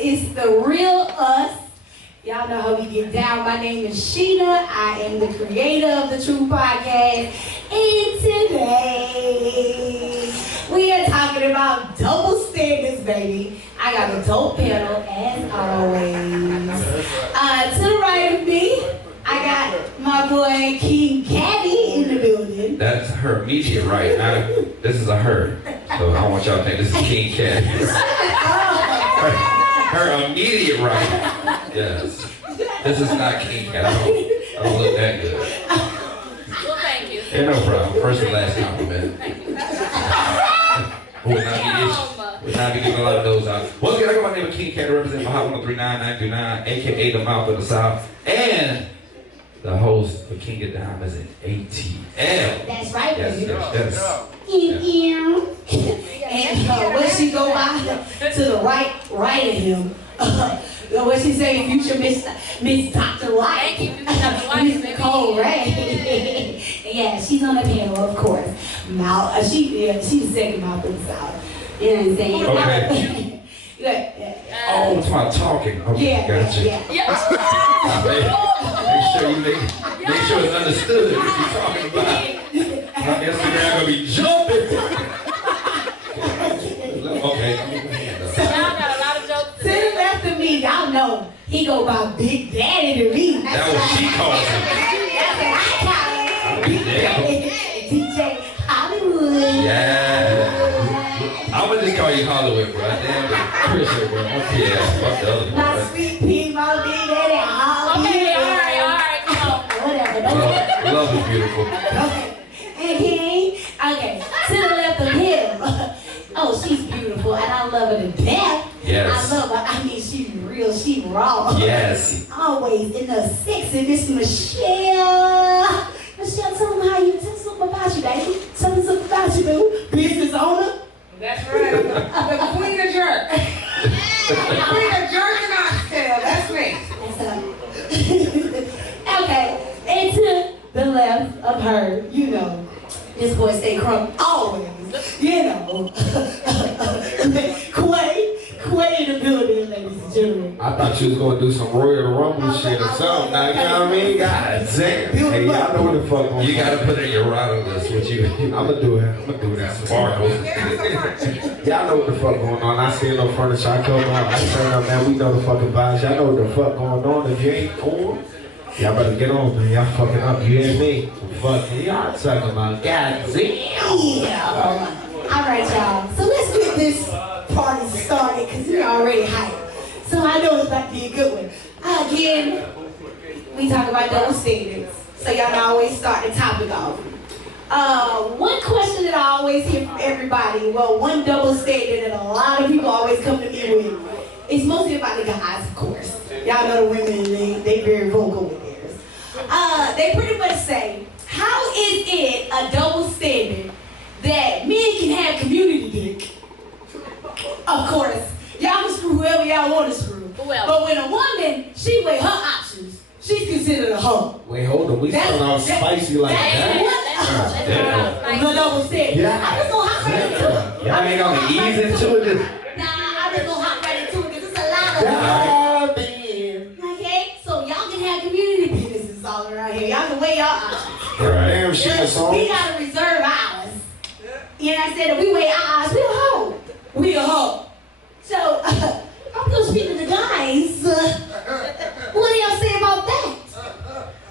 it's the real us. Y'all know how we get down. My name is Sheena. I am the creator of the True Podcast. And today, we are talking about double standards, baby. I got a dope panel, as always. To the right of me, I got my boy King Caddy in the building. That's her immediate right. Now, this is a her. So I want y'all to think this is King Caddy. Her immediate right. Yes. This is not King Caddy. I don't look that good. Well, thank you. Yeah, no problem. First and last compliment. We'll not be giving a lot of those out. Once again, I got my name of King Caddy, representing my Hot 103.929, aka the Mouth of the South, and the host of King of Diamonds in ATL. That's right, baby. Yes. And what she go by to the right of him. What she say, future Miss Dr. White. Thank you, Dr. White. Miss Nicole Ray. Yeah, she's on the panel, of course. She's the second mouth of the South. You know what I'm saying? Okay. Oh, it's my talking. Okay, yeah, gotcha. yeah. Make sure it's understood what you're talking about. My Instagram gonna be jumping. Okay. Y'all got a lot of jokes. To the left of me, y'all know he go by Big Daddy to me. That was she calls him. That's what I call him. Big Daddy. DJ Hollywood. Yeah. I'm gonna just call you Hollywood, bro. Damn, Christian, bro. Okay, fuck the other one. My sweet pea, my Big Daddy Hollywood. Okay, all right, come on. Whatever. Love is beautiful. Okay. Okay. To the left of him. Oh, she's beautiful, and I love her to death. Yes. I love her. I mean, she's real. She raw. Yes. Always in the sexy, Miss Michelle. Michelle, tell them how you tell something about you, baby. Tell them something about you, boo. Business owner. That's right. The queen of jerk. Queen of jerk and oxtail. That's me. Okay. And to the left of her, you know, this boy stay crunk always. You know. Quay in the building, ladies and gentlemen. I thought you was gonna do some Royal Rumble shit or something. Now, you know what I mean? God damn. Hey, y'all know what the fuck going on. You gotta put in your rod on this. What you? I'ma do it. I'ma do that. Sparkles. Y'all know what the fuck going on. I see no furniture. I come on. I say no, man. We know the fucking vibes. Y'all know what the fuck going on. If you ain't on, y'all better get on, man. Y'all fucking up. You hear me? Fuck y'all talking about. God damn. Yeah. All right, y'all. So let's get this party started because we're already hyped. So I know it's about to be a good one. Again, we talk about double standards. So y'all know I always start the topic off. One question that I always hear from everybody, well, one double standard that a lot of people always come to me with, is mostly about the guys, of course. Y'all know the women, they very vocal with theirs. They pretty much say, how is it a double standard that men can have community dick? Of course, y'all can screw whoever y'all want to screw. Well. But when a woman, she weigh her options, she's considered a hoe. Wait, hold on. We sound all spicy like that. The double standard. Yeah. I just gonna hop right into it. Y'all ain't gonna ease into it. Nah, I just gonna hop right into it because it's a lot of okay, so y'all can have community businesses all around here. Y'all can weigh y'all options. Damn, she was on. We gotta reserve ours. You know what I'm saying? If we weigh ours, we a hoe. We a hoe. So, I'm gonna speak to the guys. What do y'all say about that?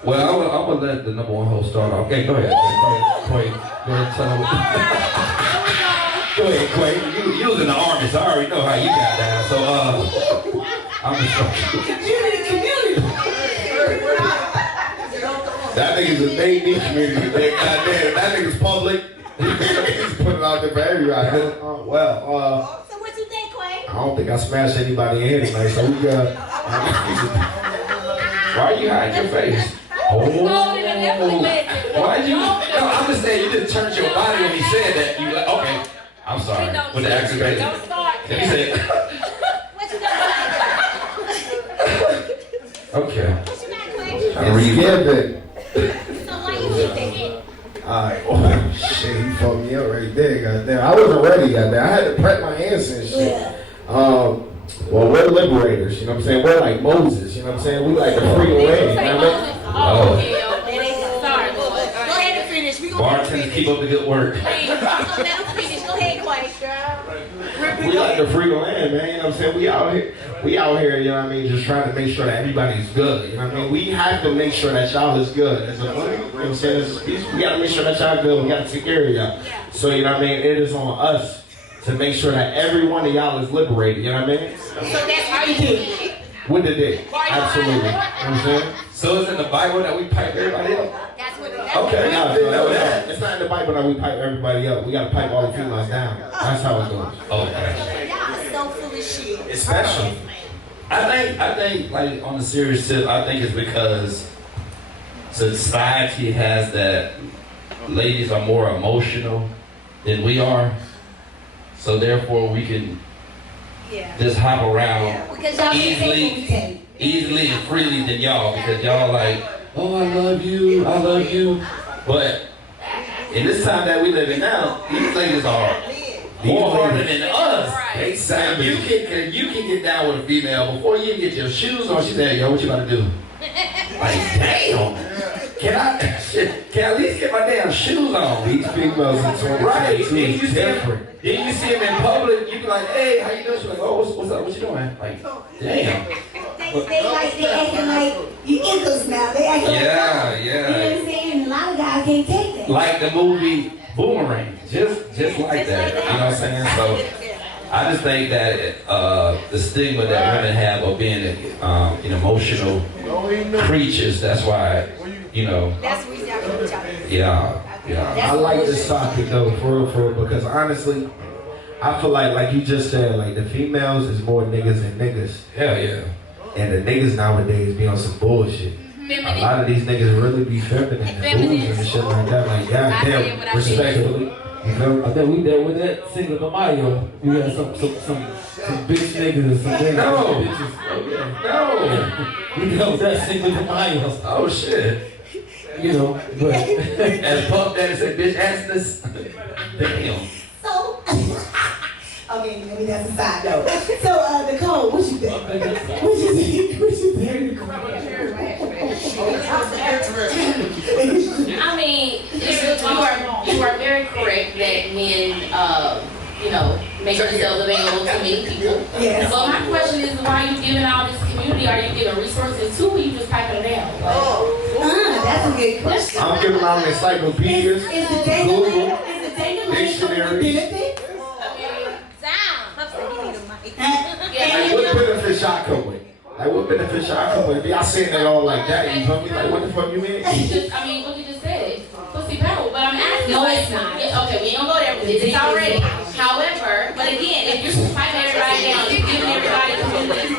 Well, I'm gonna let the number one host start off. Okay, go ahead. Go ahead, tell them. Go ahead, Quay. You was in the army, so I already know how you got down. So, I'm just Community. That nigga's a Navy community. Goddamn, that nigga's public. He's putting it out there for everybody. So what you think, Quay? I don't think I smashed anybody in here tonight, so we got. why are you hiding your face? Why'd you? No, I'm just saying you just turned your body when he said that. You like, okay. I'm sorry. With the accident. Don't start. Then he said. What you got? Okay. What you got, Quay? Skip it. So why you keep thinking? Alright, oh shit, he fucked me up right there, goddamn. I wasn't ready, goddamn. I had to prep my answer and shit. Yeah. Well, Well, we're liberators, you know what I'm saying? We're like Moses, you know what I'm saying? We like to free the land, you know what I mean? Oh, yeah. Sorry, boy. Go ahead and finish. We gonna Bartenders, keep up the good work. let him finish. Go ahead, quiet girl. We like to free the land, man, you know what I'm saying? We out here, you know what I mean, just trying to make sure that everybody's good, you know what I mean? We have to make sure that y'all is good. As a, you know what I'm saying? We gotta make sure that y'all good. We gotta take care of y'all. So, you know what I mean? It is on us to make sure that every one of y'all is liberated, you know what I mean? So that's how you do it. With the dick. Absolutely. You know what I'm saying? So it's in the Bible that we pipe everybody up? That's what it is. Okay, now I didn't know that. It's not in the Bible that we pipe everybody up. We gotta pipe all the females down. That's how it goes. Okay. Y'all are so full of shit. It's special. I think, like, on the serious tip, I think it's because society has that ladies are more emotional than we are. So therefore we can just hop around Because y'all can take what we easily take. and freely than y'all, because y'all like, oh, I love you. But in this time that we live in now, these ladies are more harder than us. Exactly. You can get down with a female before you get your shoes on. She said, yo, what you about to do? Like, damn. Can I at least get my damn shoes on? These females in 2022 Right. is different. Then you see him in public, you be like, hey, how you doing? She's like, oh, what's up? What you doing? Like, damn. They acting like you incels now. They acting like, Yeah, you know what yeah. I'm saying? And a lot of guys can't take that. Like the movie Boomerang, just like that. You know what I'm saying? So I just think that the stigma that women have of being emotional creatures, that's why, you know, That's the reason y'all do what y'all do. yeah. I like this topic though, for real, because honestly, I feel like you just said, like the females is more niggas than niggas. Hell yeah. And the niggas nowadays be on some bullshit. A lot of these niggas really be feminine and booze and shit like that. Like, goddamn, respectfully. You know? I think we dealt with that single de Mayo. We had some bitch niggas and some niggas. No. Bitches. Oh, yeah. No. We dealt with that single de Mayo. Oh shit. You know, but As Puff Daddy said, bitch assness. Damn. So, okay, maybe that's a side note. So, Nicole, what you think? What you think? What you think? I mean, you are very correct that men, make themselves available to many people. Yes. So my question is, why are you giving all this community? Are you giving resources too, or you just piping them down? That's a good question. I'm giving out encyclopedias, Is the Google, dangling dictionaries. benefit? Like, what benefits y'all come with? Like, what benefits y'all come with? Y'all saying it all like that, you feel me? Like, what the fuck you mean? What you just said, pussy power. But I'm asking. No, it's not. Okay, we ain't gonna go there with it. It's already. However, but again, if you're piping everybody down, you're giving everybody community.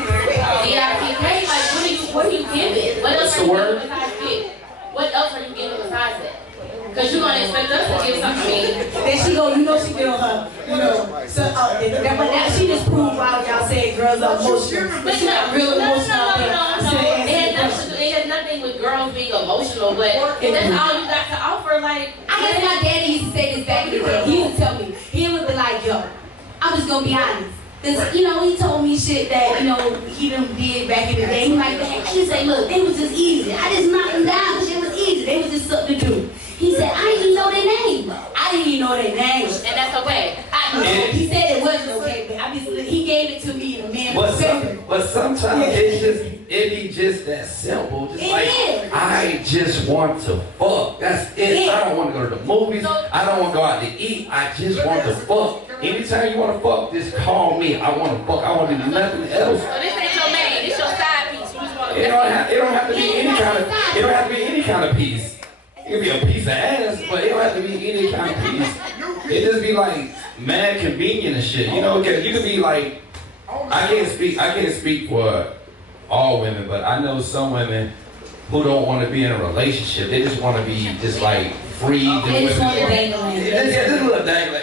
DIPK, like, what are you giving? What else are you giving besides it? What else are you giving besides that? Because you're gonna expect us to give something. Then she go, she get on her, so, but now she just proved why y'all say girls are emotional. But she's not real emotional. It has nothing with girls being emotional, but if that's all you got to offer, like, I guess my daddy used to say this back in the day. He would tell me, he would be like, yo, I'm just gonna be honest. Cause, he told me shit that, he done did back in the day. He like that. He say, look, it was just easy. I just knocked them down because it was easy. They was just something to do. He said, I didn't even know their name. I didn't even know their name. And that's okay. He said it wasn't okay, but obviously he gave it to me in a man's perspective. But sometimes it be just that simple. Just It like, is. I just want to fuck. That's it. I don't want to go to the movies. I don't want to go out to eat. I just want to fuck. Anytime you want to fuck, just call me. I want to fuck. I want to do nothing else. So this ain't your main. This your side piece. You just want to. It don't have to be any kind of. It don't have to be any kind of piece. It could be a piece of ass, but it don't have to be any kind of piece. It just be like mad convenient and shit. Cause you could be like, I can't speak for all women, but I know some women who don't want to be in a relationship. They just want to be just like free. They just want to dangle. Just a little dangling.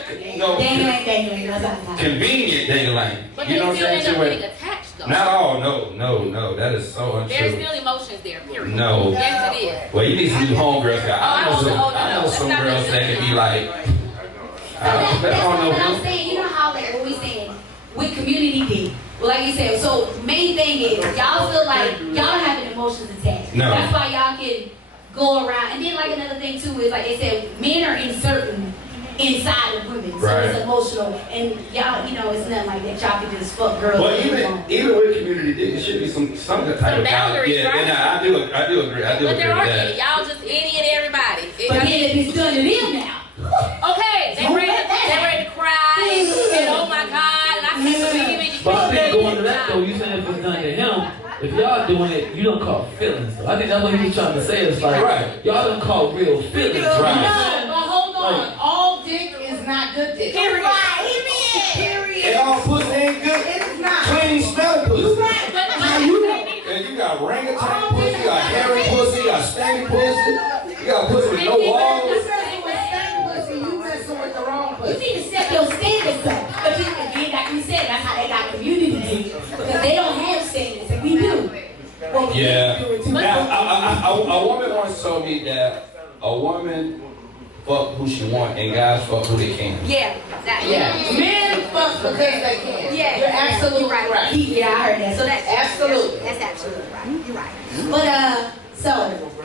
Convenient dangling. But You know they what I'm still end up saying? getting attached though. Not all. No. That is so There's untrue. still emotions there. Period. No. Yes, it is. Well, you need some homegirls. I know no. some girls that can be like, I That's don't what I'm know. saying. You know how, like, what we saying, with community D, Well, like you said, so main thing is y'all feel like y'all don't have an emotions attached. No. That's why y'all can go around. And then like another thing too is like they said, men are inserting inside of women, so Right. it's emotional. And y'all, you know, it's nothing like that. Y'all can just fuck girls. Well, and move on. even with community dick, it should be some type of boundaries, yeah, right? and I do agree. I do But agree there with are that. y'all just any and everybody. But then if it's done to them now. Okay, they ready to cry and oh my God, and I can't believe it. You But I can't think believe going to that though, you saying if it's done to him, if y'all doing it, you don't call feelings. So I think that's what he was trying to say. It's like, Right. y'all don't call real feelings. Right. No, but hold on. All dick is not good dick. Period. Period. And all pussy ain't good. It's not. Clean smell pussy. Now you know. And you got orangutan pussy, you got hairy pussy, you got stanky pussy, you got pussy with no You walls. messing with stank pussy, you messing with the wrong You pussy. need to set your standards up. But you, again, like we said, that's how they got community dick. Because they don't have standards, and we do. Well, we Yeah. do it too. Now, a woman once told me that a woman fuck who she want and guys fuck who they can. Yeah, Men fuck because they can. Yeah. You're absolutely right. Yeah, I heard that. So that's Absolutely. That's absolutely right. You're right. But so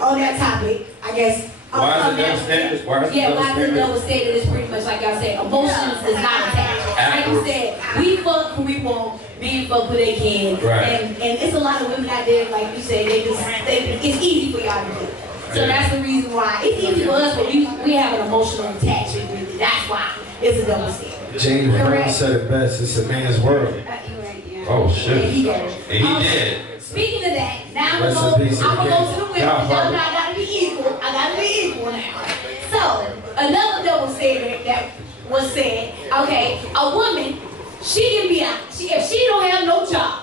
on that topic, I guess. Why is on it that- double standards? Why is it Yeah, double why is it standards? double standard is pretty much like y'all said, emotions is not attached. Like you said, we fuck who we want, men fuck who they can. Right. And it's a lot of women out there, like you said, it's easy for y'all to do. So Yeah. that's the reason why. It's easy for us, but we have an emotional attachment with it. That's why it's a double standard. James Brown Correct. said it best, it's a man's world. You're right, yeah. Oh And shit. he did. And he did. Speaking of that, now I'm Rest in gonna peace go to the women. again. Y'all know I gotta be equal. I gotta be equal now. So another double standard that was said. Okay, a woman, she can be out. If she don't have no job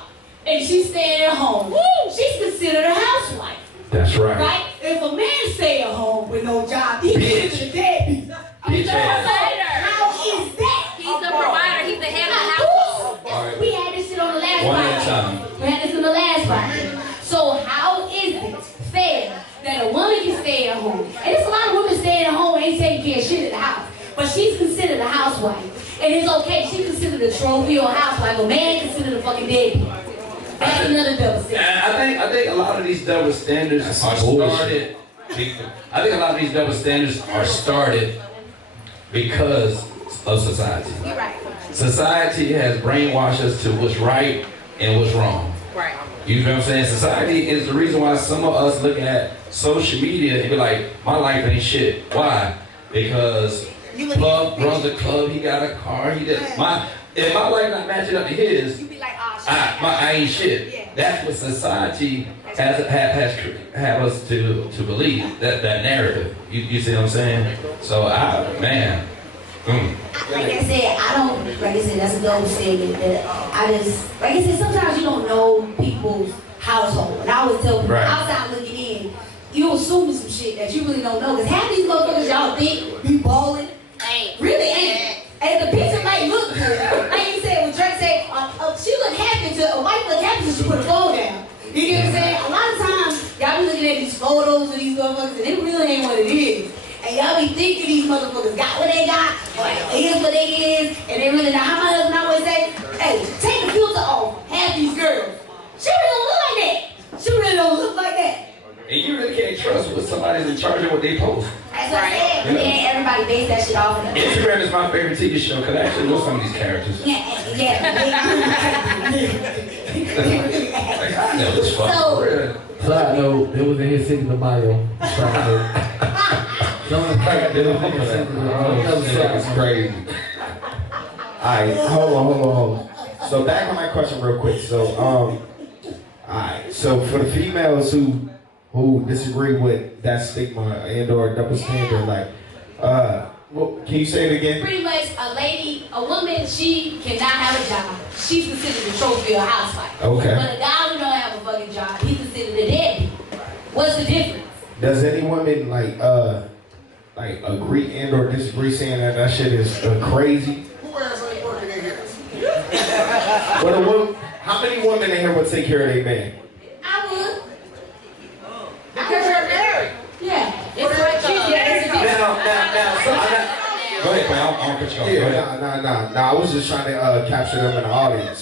and she's staying at home, she's considered a housewife, That's right. right? If a man stay at home with no job, he's Bitch. considered a deadbeat. Bitch ass. How is that? He's the provider. He's the head of the household. All right. We had this shit on the last One at a podcast. time. We had this in the last podcast. So how is it fair that a woman can stay at home? And there's a lot of women staying at home and ain't taking care of shit at the house. But she's considered a housewife. And it's okay, she's considered a trophy or a housewife. A man considered a fucking deadbeat. That's another double standard. And I think a lot of these double standards are started. I think a lot of these double standards are started because of society. You're right. Society has brainwashed us to what's right and what's wrong. Right. You know what I'm saying? Society is the reason why some of us look at social media and be like, my life ain't shit. Why? Because Puff runs a club, he got a car, he did. If my life not matching up to his, You be like, oh, I ain't shit. That's what society has have us to believe, that narrative. You see what I'm saying? So man. Like I said, I don't, like I said, that's a double standard that I just, like I said, sometimes you don't know people's household. And I always tell people, Right. outside looking in, you assuming some shit that you really don't know. Because half these motherfuckers y'all think be balling, really ain't. And the picture might look good. Like you said, when Drake said, she look happy to, a wife look happy till she put a phone down. You get what I'm saying? A lot of times, y'all be looking at these photos of these motherfuckers and it really ain't what it is. And y'all be thinking these motherfuckers got what they got, or it is what they is, and they really not. How my husband always say, hey, take the filter off, half these girls. She really don't look like that. She really don't look like that. And you really can't trust what somebody's in charge of what they post. That's what I said. And then everybody base that shit off of them. Instagram is my favorite TV show because I actually know some of these characters. Yeah. Like, I know this fuck. So- for real. Side note, it was in his Cinco de Mayo. It's crazy. Alright, hold on. So back on that question real quick. So alright, so for the females who disagree with that stigma and or double standard, like well, can you say it again? Pretty much a woman, she cannot have a job. She's considered a trophy or housewife. Okay. But a guy who don't have a fucking job, he's considered a deadbeat. What's the difference? Does any woman like agree and or disagree saying that shit is crazy? Who actually working in here? How many women in here would take care of their man? I would. Because you're married. Yeah. It's like Now, so go ahead, man. I'll cut you off. Go ahead. Yeah, nah. I was just trying to capture them in the audience.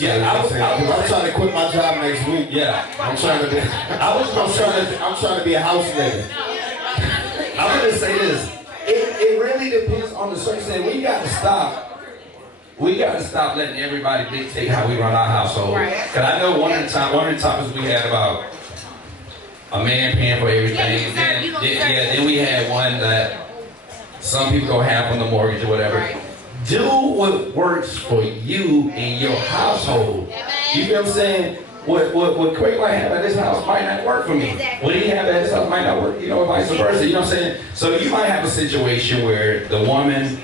Yeah, I'm trying to quit my job next week. Yeah, I'm trying to be. I'm trying to be a house nigga. I'm gonna say this. It really depends on the circumstance. We got to stop. We got to stop letting everybody dictate how we run our household. Cause I know one of the topics we had about a man paying for everything. Then we had one that some people go half on the mortgage or whatever. Do what works for you in your household. You feel what I'm saying? What Quake might have at his house might not work for me. What he have at his house might not work, vice versa. You know what I'm saying? So you might have a situation where the woman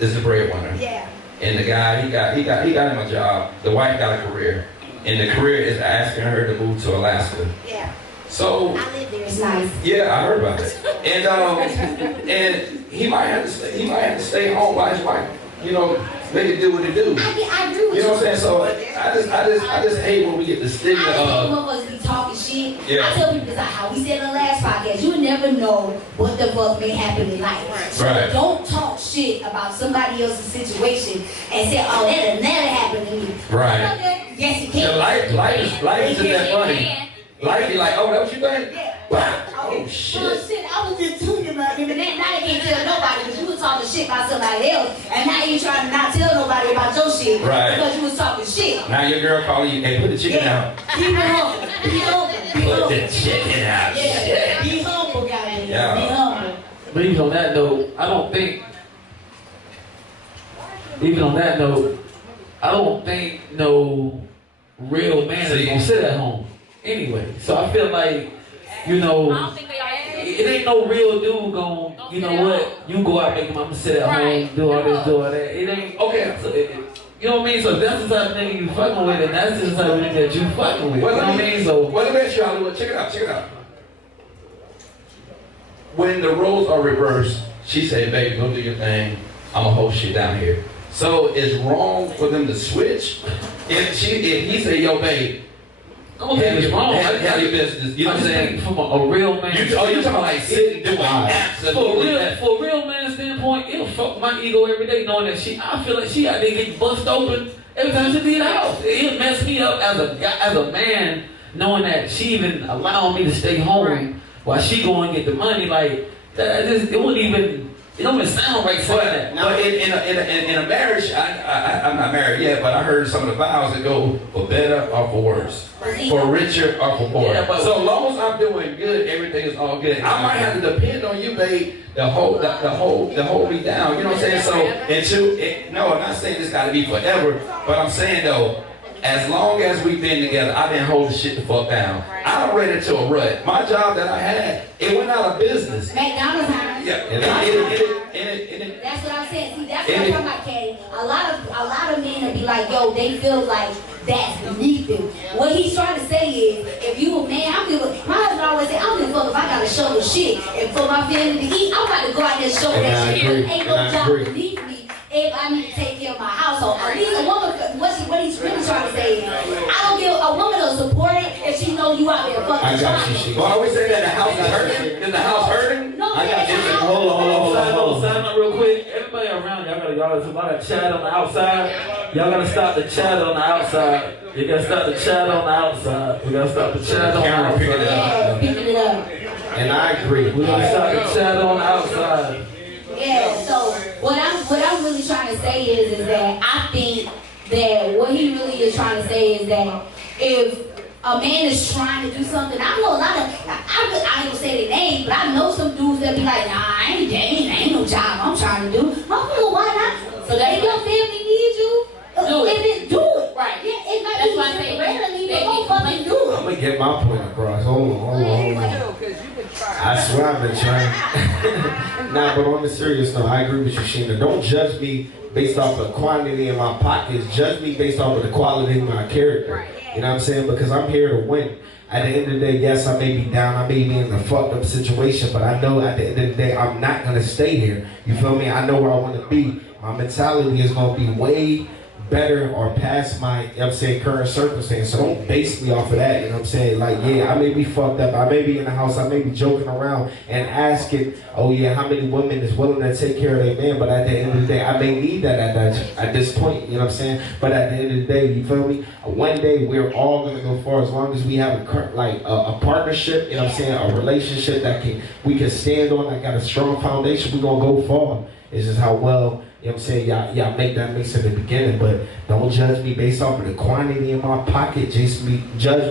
is the breadwinner. Yeah. And the guy, he got him a job. The wife got a career. And the career is asking her to move to Alaska. Yeah. So I live there. It's nice. Yeah, I heard about that. And he might have to stay home by his wife. Make it do what it do. I agree with you. You know what I'm saying? So I just hate when we get the stigma I of. hate when we be talking shit. Yeah. I tell people this, how we said in the last podcast, you never know what the fuck may happen in life. So don't talk shit about somebody else's situation and say, oh, that'll never happen to me. Right. Yes, it can. Yeah, life is just that funny. Life be like, oh, that what you think? Yeah. Wow. Oh, shit. Well, shit, I was just talking about him, and then now you can't tell nobody because you was talking shit about somebody else, and now you trying to not tell nobody about your shit because you was talking shit. Now your girl calling you, hey, put the chicken out. Be humble. Be humble. Put the chicken out. Yeah. Be humble, guys. Yeah. Be humble. But even on that note, I don't think no real man is gonna sit at home anyway. So I feel like, it ain't no real dude gon', you know what, you go out, make him, I'ma sit at home, do all this, do all that. It ain't, okay, so you know what I mean? So if that's the type of nigga you fucking with, and that's the type of nigga that you fucking with. You know what I mean? So, let me ask you, Hollywood, check it out. When the roles are reversed, she said, baby, go do your thing, I'ma hold shit down here. So it's wrong for them to switch? If he say, yo, babe, I don't think it's wrong. Have your business. You know what I'm saying? From a real man. You talking about like sitting doing absolutely. For a real man's standpoint, it'll fuck my ego every day knowing that I feel like she out there getting bust open every time she leave the house. It'll mess me up as a man knowing that she even allowing me to stay home while she go and get the money. Like it wouldn't even. It don't even sound right saying that. But in a marriage, I'm not married yet, but I heard some of the vows that go for better or for worse, for richer or for poorer. Yeah, so long as I'm doing good, everything is all good. I might have to depend on you, babe, to hold me down. You know what I'm saying? So no, I'm not saying this got to be forever, but I'm saying though, as long as we've been together, I've been holding shit the fuck down. I don't read into a rut. My job that I had, it went out of business. McDonald's house. Yeah, that's what I'm saying. See, that's what I'm talking about, Katie. A lot of men will be like, yo, they feel like that's beneath them. What he's trying to say is, if you a man, my husband always say, I don't give a fuck if I gotta show the shit. And for my family to eat, I'm about to go out there and show that shit. Ain't no job beneath me if I need to take care of my household. At least a woman, what he's really trying to say is, I don't give a woman will support it if she knows you out there fucking I got you. Well, I always say that the house is hurting. Is the house hurting? No, I got you. Hold on. Sign up real quick. Everybody around, y'all there's a lot of chat on the outside. Y'all gotta stop the chat on the outside. You gotta stop the chat on the outside. We gotta stop the chat on the outside. Yeah, picking it up. And I agree. We gotta stop the chat on the outside. Yeah, so what I'm really trying to say is that I think that what he really is trying to say is that if a man is trying to do something, I know a lot of, I ain't gonna say their name, but I know some dudes that be like, nah, ain't no job I'm trying to do. Motherfucker, why not? So that if your family needs you, do it. Right. Yeah, it's not That's why I say rarely, but don't fucking do it. I'm gonna get my point across. Hold on. I swear I've been trying. Nah, but on the serious note, I agree with you, Sheena. Don't judge me based off the quantity in my pockets. Judge me based off of the quality of my character. You know what I'm saying? Because I'm here to win. At the end of the day, yes, I may be down. I may be in a fucked up situation, but I know at the end of the day, I'm not gonna stay here. You feel me? I know where I want to be. My mentality is gonna be way better or past my, you know what I'm saying, current circumstance. So don't base me off of that, you know what I'm saying? Like, yeah, I may be fucked up, I may be in the house, I may be joking around and asking, oh yeah, how many women is willing to take care of their man, but at the end of the day, I may need that at this point, you know what I'm saying? But at the end of the day, you feel me? One day, we're all gonna go far as long as we have a partnership, you know what I'm saying, a relationship that we can stand on, that got a strong foundation, we're gonna go far. It's just how well, you know what I'm saying, y'all make that mix in the beginning, but don't judge me based off of the quantity in my pocket, judge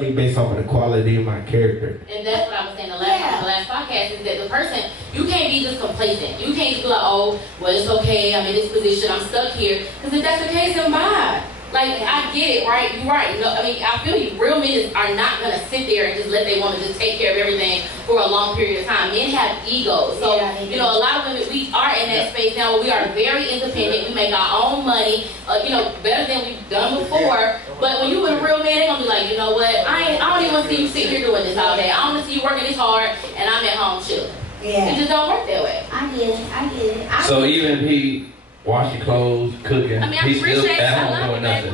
me based off of the quality of my character. And that's what I was saying the last podcast, is that the person, you can't be just complacent. You can't just be like, oh, well, it's okay, I'm in this position, I'm stuck here. Because if that's the case, then bye. Like, I get it, right? You're right. You know, I mean, I feel you. Real men are not going to sit there and just let their woman just take care of everything for a long period of time. Men have egos. So, you know, a lot of women, we are in that space now where we are very independent. We make our own money, you know, better than we've done before. But when you with a real man, they're going to be like, you know what? I don't even want to see you sitting here doing this all day. I want to see you working this hard, and I'm at home chilling. It just don't work that way. I get it. So even he washing clothes, cooking, I mean, I he's still appreciate at it. home doing nothing.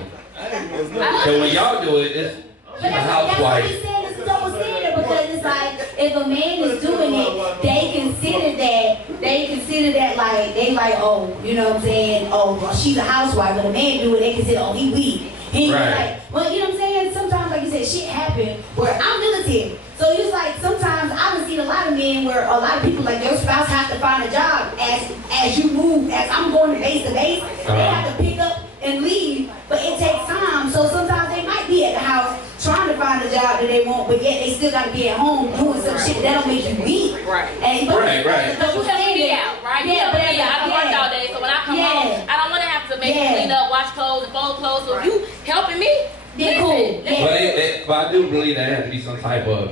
So when y'all do it, it's But a that's what housewife. he said, it's a double standard, because it's like, if a man is doing it, they consider that like, they like, oh, you know what I'm saying, oh, well, she's a housewife, but a man do it, they consider, oh, he weak. He Right. like, well, you know what I'm saying, sometimes, like you said, shit happen where I'm military. So it's like, sometimes I've seen a lot of men where a lot of people, like their spouse has to find a job as you move, as I'm going to base, they have to pick up and leave, but it takes time. So sometimes they might be at the house trying to find a job that they want, but yet they still got to be at home doing some shit that don't make you weak. Right. And, Right. But You help me out, right? Yeah, But I don't work all day, so when I come home, I don't want to have to make clean up, wash clothes, and fold clothes. So if you helping me, then cool. But I do believe there has to be some type of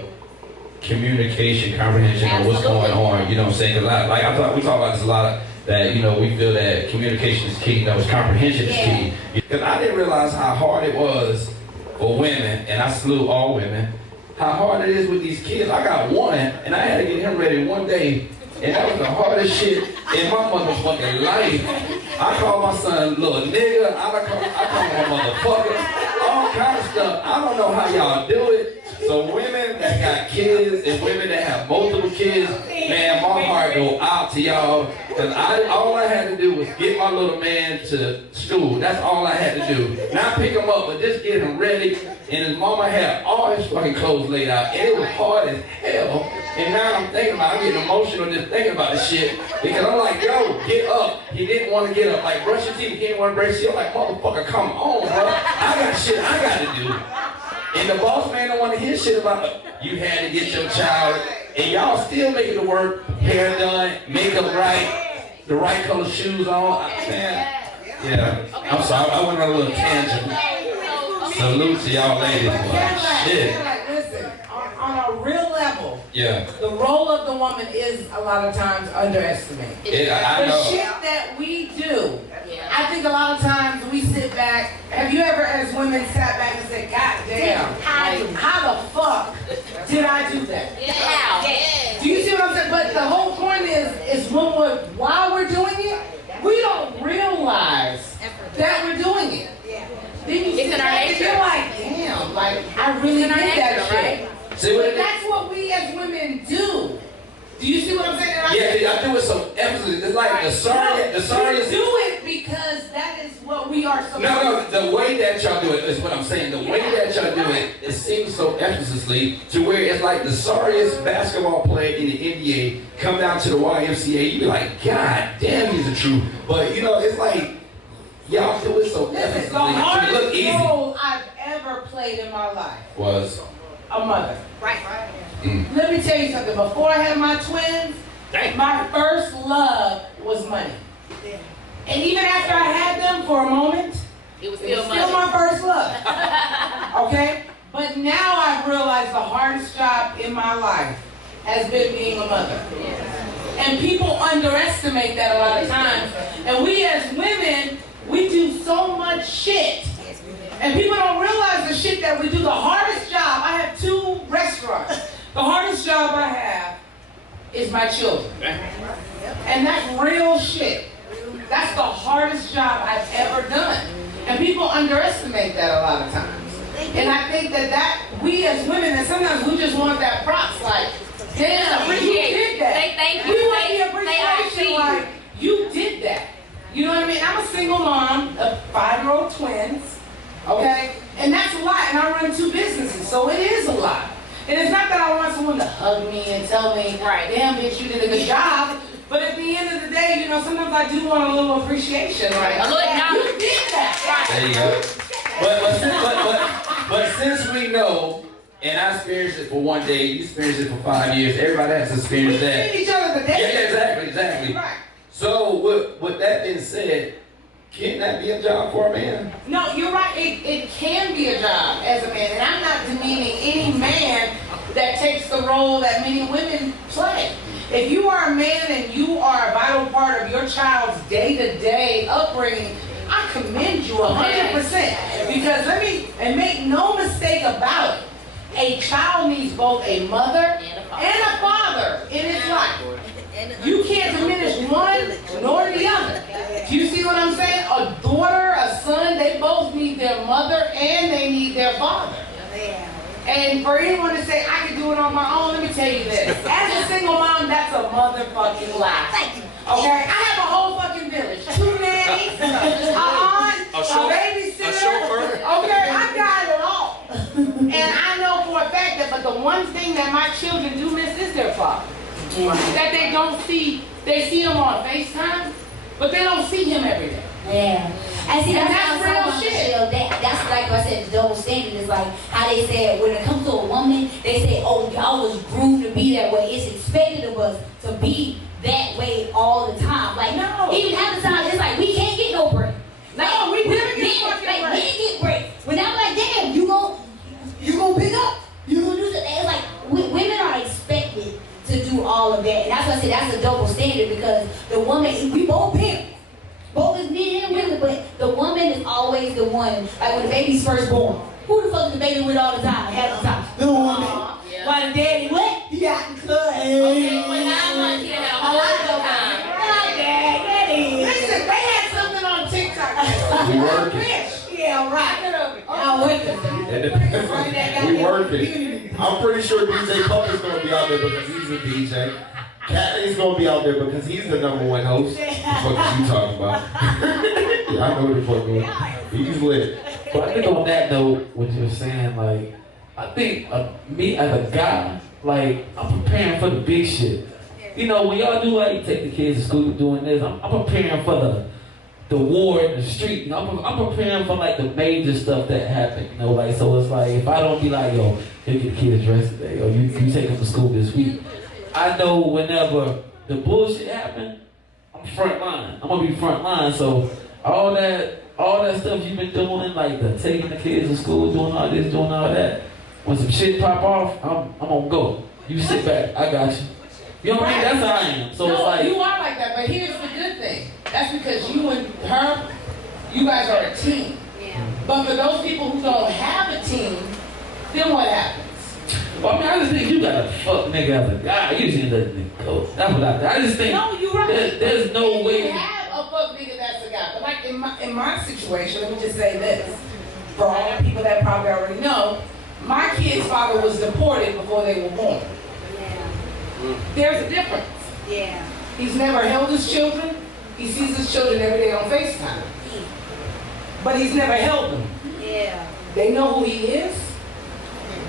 communication, comprehension of what's going on. You know what I'm saying? Because we talk about this a lot. That, you know, we feel that communication is key, that was comprehension is key. Because I didn't realize how hard it was for women, and I salute all women, how hard it is with these kids. I got one, and I had to get him ready one day, and that was the hardest shit in my motherfucking life. I call my son little nigga, I call him motherfucker, all kind of stuff. I don't know how y'all do it. So women that got kids and women that have multiple kids, man, my heart go out to y'all. Because all I had to do was get my little man to school. That's all I had to do. Not pick him up, but just get him ready. And his mama had all his fucking clothes laid out. And it was hard as hell. And now I'm getting emotional just thinking about this shit. Because I'm like, yo, get up. He didn't want to get up. Like, brush your teeth. He didn't want to brush your teeth. I'm like, motherfucker, come on, bro. I got shit I got to do. And the boss man don't want to hear shit about you had to get your child, and y'all still making it work, hair done, makeup right, the right color shoes on. Yeah. I'm sorry, I went on a little tangent. Salute to y'all ladies. Shit. Listen, on a real level, Yeah. the role of the woman is a lot of times underestimated. I The know. shit that we do, I think a lot of times we sit back. Have you ever, as women, sat back and said, God damn, how the fuck did I do that? Do you see what I'm saying? But the whole point is while we're doing it, we don't realize that we're doing it. Then you sit back and you're like, damn, like I really did that shit. But that's what we as women do. Do you see what I'm saying? Yeah, I do it with some emphasis. It's like the sorry is. We do it because that is what we are supposed to do. No, the way that y'all do it is what I'm saying. The way that y'all do it, it seems so effortlessly to where it's like the sorriest basketball player in the NBA come down to the YMCA, you be like, God damn, he's a true. But you know, it's like y'all do it so effortlessly. The hardest look easy. role I've ever played in my life Was a mother. Right. Let me tell you something. Before I had my twins, my first love was money. And even after I had them for a moment, it was still still money. my first love. Okay? But now I've realized the hardest job in my life has been being a mother. And people underestimate that a lot of times. And we as women, we do so much shit. And people don't realize the shit that we do. The hardest job, I have 2 restaurants. The hardest job I have is my children. And that's real shit. That's the hardest job I've ever done. And people underestimate that a lot of times. And I think that we as women, and sometimes we just want that props, like, damn, you did that. Thank you. We want the appreciation, like, you did that. You know what I mean? I'm a single mom of 5-year-old twins, okay? And that's a lot, and I run 2 businesses, so it is a lot. And it's not that I want someone to hug me and tell me, damn, bitch, you did a good job. But at the end of the day, you know, sometimes I do want a little appreciation, right? A little acknowledgement. You did that. There you go. But since we know, and I experienced it for one day, you experienced it for 5 years, everybody has to experience that. We each other the day. Yeah, exactly. Right. So with that being said, can that be a job for a man? No, you're right. It can be a job as a man, and I'm not demeaning any man that takes the role that many women play. If you are a man and you are a vital part of your child's day-to-day upbringing, I commend you 100%. Because make no mistake about it, a child needs both a mother and a father in his life. You can't diminish one nor the other. Do you see what I'm saying? A daughter, a son, they both need their mother and they need their father. And for anyone to say, I can do it on my own, let me tell you this. As a single mom, that's a motherfucking lie. Okay? I have a whole fucking village. 2 nannies, a aunt, a babysitter. Okay? I got it all. And I know for a fact that, but the one thing that my children do miss is their father. That they don't see, they see him on FaceTime, but they don't see him every day. Yeah. And see, that's real shit. That's like I said, the double standard is like how they said when it comes to a woman, they say, oh, y'all was groomed to be that way. It's expected of us to be that way all the time. Like, no, even half the time, it's like, we can't get no break. Like, no, we never get fucking break. Men get break. When I'm like, damn, you gon' pick up? You gonna do something? It's like, women are expected to do all of that. And that's why I said that's a double standard because the woman, we both parents. Both is men and women, but the woman is always the one, like when the baby's first born. Who the fuck is the baby with all the time, half the time? The woman. Yeah. Why the daddy, what? He out in the club. Okay, when I was here, I like the time. That is. Listen, they had something on TikTok. We working. Yeah, right. We working. I'm pretty sure DJ Puppet's gonna be out there because he's a DJ. Caddy's gonna be out there because he's the #1 host. What the fuck are you talking about? Yeah, I know what the fuck going on. He's lit. But I think on that note, what you were saying, like, I think me as a guy, like, I'm preparing for the big shit. You know, when y'all do like take the kids to school doing this, I'm preparing for the war in the street. You know, I'm preparing for like the major stuff that happened. You know, like so it's like if I don't be like, yo, you get the kids dressed today, or you take them to school this week. I know whenever the bullshit happen, I'm front line. I'm gonna be front line. So all that stuff you've been doing, like the taking the kids to school, doing all this, doing all that. When some shit pop off, I'm gonna go. You sit back, I got you. You know what I mean? That's how I am. So no, it's like you are like that, but here's the good thing. That's because you and her, you guys are a team. Yeah. But for those people who don't have a team, then what happens? Well, I mean, I just think you got a fuck nigga as a guy. You just let nigga go. That's what I just think. No, you're right. There's no way. You have a fuck nigga that's a guy. But like in my situation, let me just say this. For all the people that probably already know, my kid's father was deported before they were born. There's a difference. Yeah. He's never held his children. He sees his children every day on FaceTime. But he's never held them. Yeah. They know who he is,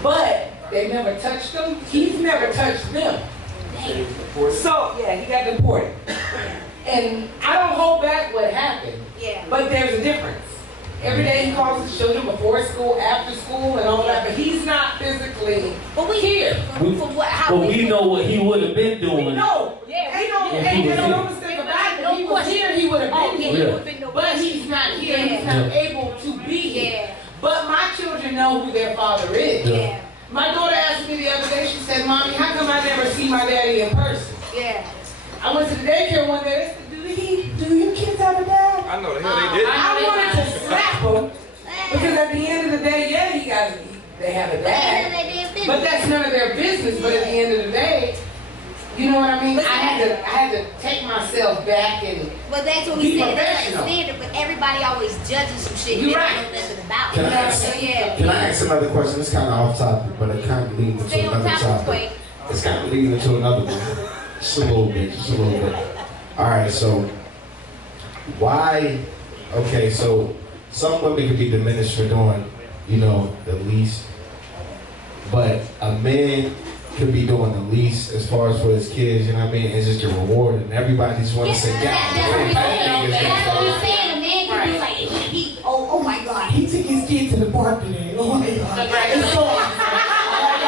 but they never touched him. He's never touched them. So, yeah, he got deported. And I don't hold back what happened, but there's a difference. Every day he calls his children before school, after school, and all that, but he's not physically here. But we know what he would have been doing. No, ain't no mistake about it. If he was here, he would have been here. But he's not here. He's not able to be here. But my children know who their father is. Yeah. My daughter asked me the other day, she said, Mommy, how come I never see my daddy in person? Yeah. I went to the daycare one day, they said, do your kids have a dad? I know the hell they did. I wanted to slap him, because at the end of the day, they have a dad. But that's none of their business, but at the end of the day, you know what I mean? I had to take myself back and But that's what we said. That's like a standard, but everybody always judges some shit. You're They right. don't know nothing about. Can I ask, So yeah. can I ask another question? It's kind of off topic, but it kind of leads Stay into on another top of topic. quick. It's kind of leading into another one. Just a little bit, just a little bit. All right, so why? Okay, so some women can be diminished for doing, you know, the least, but a man could be doing the least as far as for his kids. You know what I mean? It's just a reward, and everybody just want to say, "God, That's what we're saying. A man can be like, oh my God, He took his kid to the park today. Oh my God. It's so exciting.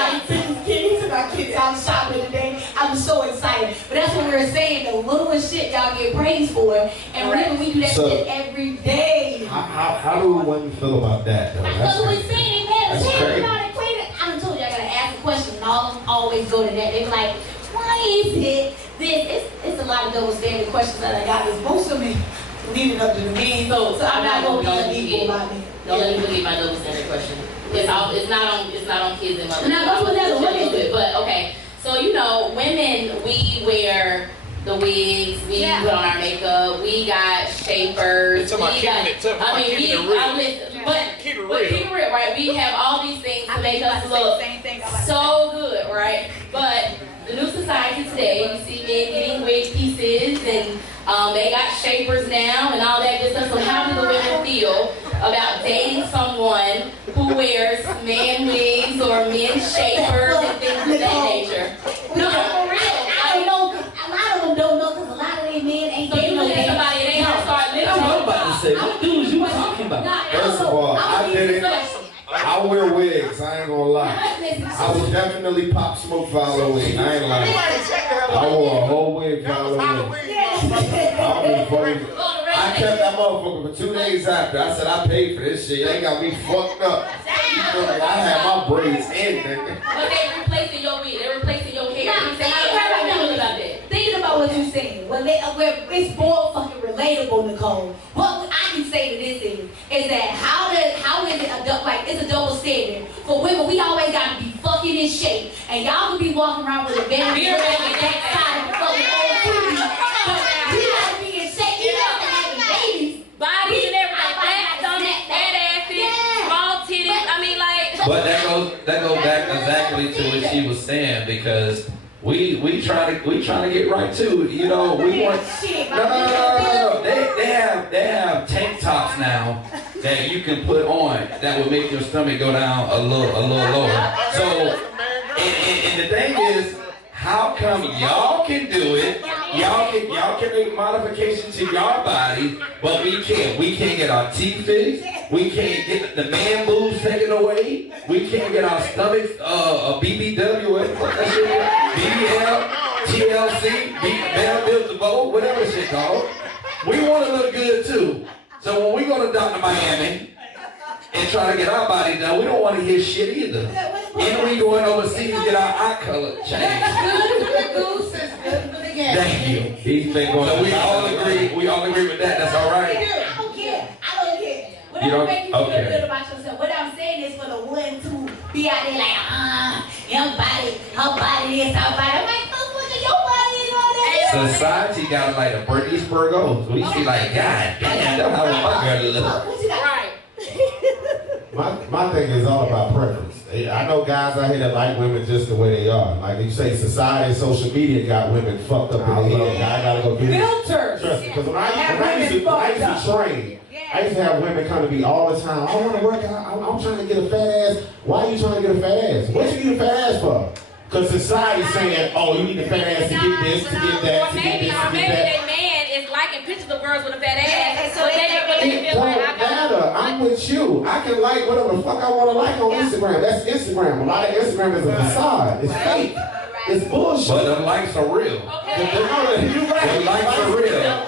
He took his kid, he took our kids out shopping today. I'm so excited. But that's what we were saying. The littlest shit y'all get praised for. And really, we do that shit every day. How do women feel about that, though? That's what we're saying. That's crazy. I done told you I gotta ask a question, and all of them always go to that. They be like, why is it this? It's a lot of double standard questions that I got. Because most of me leave it up to the men. So I'm not gonna be unequal about it. Don't let me forget my double standard question. It's not on kids and mothers. No, what is it? But okay, so you know, women, we wear the wigs, we put on our makeup, we got shapers, but keep it real, right? We have all these things to make us look so good, right? But the new society today, you see men getting wig pieces and they got shapers now and all that good stuff. So how do the women feel about dating someone who wears man wigs or men shapers and things of that nature? No, for real. I don't know. A lot of them don't know because a lot of these men ain't So getting you no look at somebody and they don't start living. That's what I'm about to say. What dudes you talking about? First of all, I did it. I wear wigs, I ain't gonna lie. I would definitely pop smoke for Halloween, I ain't lying. I wore a whole wig for Halloween. I kept that motherfucker for 2 days after. I said, I paid for this shit. They got me fucked up. I had my braids in, nigga. But they replacing your wig, they replacing your hair. You say, how do you feel about that? Thinking about what you're saying, it's more fucking relatable, Nicole. What I can say to this is that how is it it's a double standard for women? We always gotta be fucking in shape, and y'all could be walking around with a very good backside of the fucking old titty, but we gotta be in shape. You gotta have babies, Bodies and everything, fat stomach, fat asses, small titties. I mean, like. But that goes back exactly to what she was saying, because we try to get right too. You know, we want no. They have tank tops now that you can put on that will make your stomach go down a little lower. So and the thing is, how come y'all can do it? Y'all can make modifications to y'all body, but we can't. We can't get our teeth fixed. We can't get the man boobs taken away. We can't get our stomachs a BBW, what that shit is? BBL, TLC, Bell Built the Boat, whatever that shit called. We want to look good too. So when we go to Dr. Miami and try to get our body done, we don't want to hear shit either. And we going overseas to get our eye color changed. Thank you. He's been going. So we all agree with that. That's all right. I don't care. Whatever You don't- make you feel okay. good about yourself. What I'm saying is for the one to be out there like, your body, her body this, her body. I'm like, motherfucker, your body is all that. Society got like a Britney Spears. We see like, God damn, that's how my girl look. What you got? Right. My thing is all about preference. I know guys out here that like women just the way they are. Like you say, society, social media got women fucked up in the head. I gotta go do this. Filters. Trust me, because when I used to train, I used to have women come to me all the time. I want to work out. I'm trying to get a fat ass. Why are you trying to get a fat ass? What you need a fat ass for? Because society's saying, oh, you need a fat ass to get this, to get that, Or to get maybe this, to get that that. man is liking pictures of girls with a fat ass. So they It don't matter. I'm with you. I can like whatever the fuck I want to like on Instagram. That's Instagram. A lot of Instagram is a facade. It's fake. It's bullshit. But the likes are real. You right. The likes are real.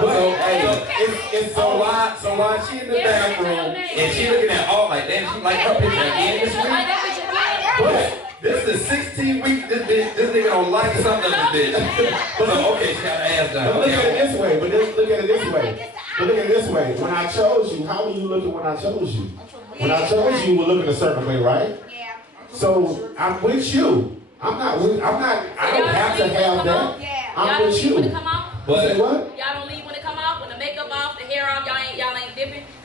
So hey, It's so why she in the bathroom and she looking at all like damn, she like her picture again this week? But this is 16 weeks. This nigga don't like something of this bitch. So okay, she got her ass down. But look at it this way. Look at it this way. But look at it this way. When I chose you, how were you looking when I chose you? When I chose you, you were looking a certain way, right? Yeah. So I'm with you. I don't have to have that. I'm with you. Come on. But Say what? Y'all don't leave when it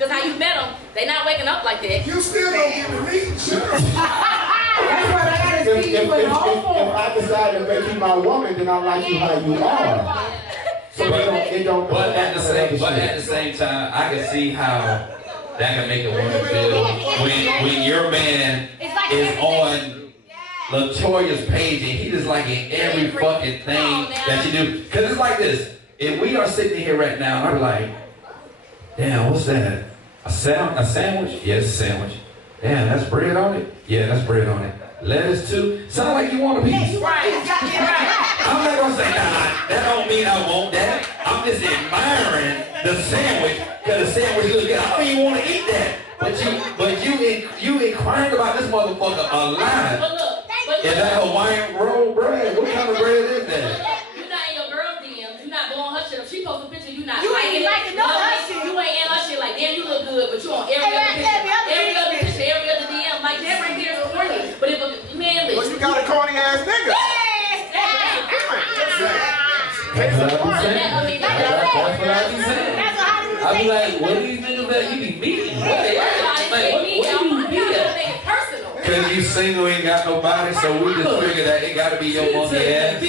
Because how you met them, they not waking up like that. You still don't get the meat, sure. That's what I gotta see you for the whole If I decide to make you my woman, then I like you how you are. So it don't. But at the same time, I can see how that can make a woman feel when your man is on Latoya's page and he just liking every fucking thing that you do. Cause it's like this. If we are sitting here right now, I'm like, damn, what's that? A sandwich? Yeah, it's a sandwich. Damn, that's bread on it? Yeah, that's bread on it. Lettuce too? Sound like you want a piece. Right. I'm not gonna say, nah, that don't mean I want that. I'm just admiring the sandwich, cause the sandwich looks good. I don't even want to eat that. But you inquiring about this motherfucker alive. But look. Is that Hawaiian roll bread? What kind of bread is that? You're not in your girl DM. You're not blowing her shit up. She posts a picture. You not You liking ain't it. liking no her shit. You ain't in her shit like, damn, you look good, but you on every other picture, every other DM. Like, that right there is corny. But if a man listen. Well, you got a corny ass nigga. That's what I be saying. I be like, what these niggas that you be meeting? What they at? Like, what do you be at? Cause you single, ain't got nobody, so we just figured that it gotta be your monkey ass.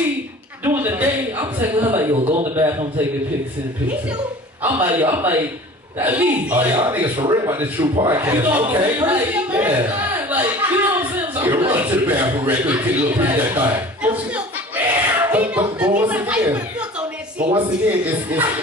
During the day, I'm taking her like, yo, go in the bathroom, taking pics and pictures. I'm like, that's me. Oh, y'all niggas for real about this true podcast. You know, Okay. like, Yeah. like, you know what I'm saying? So You can run to the bathroom real quick, take a little piece of that thing. But once again,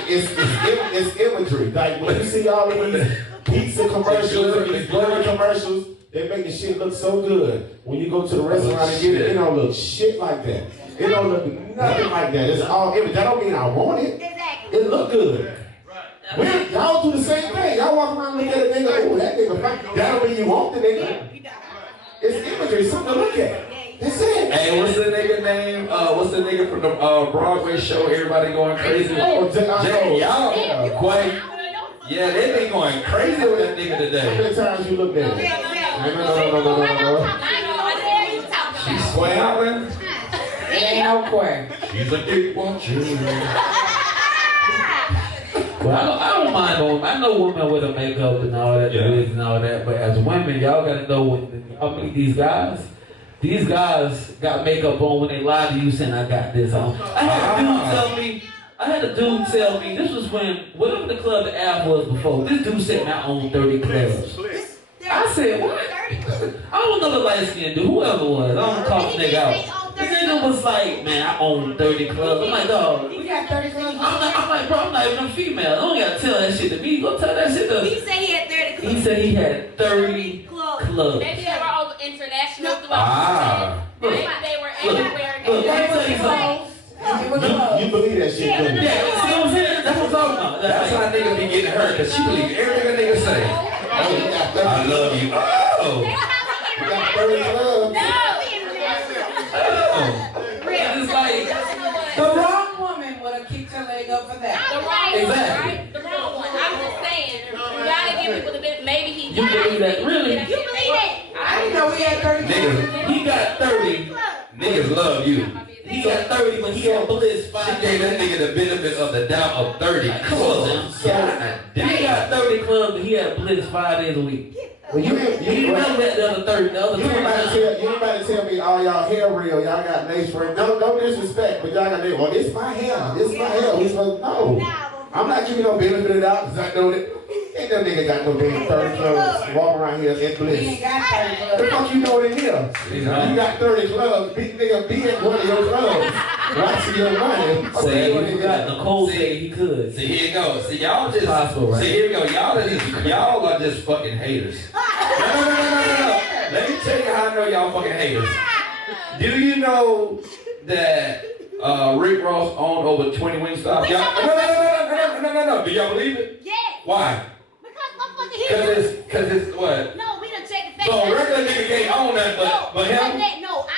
it's imagery. Like when you see all of these pizza commercials and these burger commercials, they make the shit look so good. When you go to the restaurant and get it don't look shit like that. It don't look nothing like that. It's all image. That don't mean I want it. It look good. Y'all do the same thing. Y'all walk around and look at a nigga, oh, that nigga fine. That don't mean you want the nigga. It's imagery, something to look at. That's it. Hey, what's the nigga name? What's the nigga from the Broadway show? Everybody going crazy. Oh, Y'all, Quay. Yeah, they been going crazy with that nigga How today. many times you looked at it? No. She's Quay Outland. Ain't no Quay. She's a dick watcher. Well, I don't mind women. I know women with the makeup and all that, the wigs and all that. But as women, y'all gotta know when y'all meet these guys. These guys got makeup on when they lie to you saying I got this on. I had a dude tell me, this was when, whatever the club the app was before, this dude said I own 30 clubs. I said, what? I don't know the light skinned dude, whoever it was. I don't call the nigga out. This nigga was like, man, I own 30 clubs. I'm like, dog. We got 30 clubs. I'm like, bro, I'm not even a female. I don't gotta tell that shit to me. Go tell that shit to He said he had 30 clubs. He said he had 30 clubs. Maybe they were all international throughout. Maybe they were everywhere. Look, let me tell you something. You believe that shit, don't you? Yeah, see what I'm saying? That's what I'm talking about. That's how niggas be getting hurt, cause she believe everything a nigga say. I love you. Oh. You got 30 clubs. It's like, The wrong woman would have kicked her leg up for that. The wrong Exactly. one, right? The wrong one. I'm just saying, you gotta give people the bit. Maybe he. you believe that? Really? You believe it? I didn't know we had 30 Niggas, clubs. He got 30. niggas love you. He got 30, but he had bliss She 5 gave that days. nigga the benefit of the doubt of 30 clubs. God He damn. got 30 clubs, but he had bliss 5 days a week. Well, you remember that the other 30, the other You ain't about to tell me all y'all hair real, y'all got lace front. No disrespect, but y'all got that. Well, it's my hair. It's my hair. We supposed no. I'm not giving no benefit of the doubt because I know that ain't no nigga got no damn 30 clubs walking around here in We ain't bliss. got 30 clubs. The fuck you know in here? You got 30 clubs. Big nigga be in one of your clubs. Watching your money. So you got Nicole said he could. See, here it goes. See, y'all just, Possible, right? see, here we go. Y'all are just fucking haters. No. Let me tell you how I know y'all fucking haters. Do you know that Rick Ross owned over 20 Wingstops? No. Do y'all believe it? Yeah. Why? Because motherfucker, Cause it's what? No, we done checked the face. So a regular nigga can't own that, but him? No, I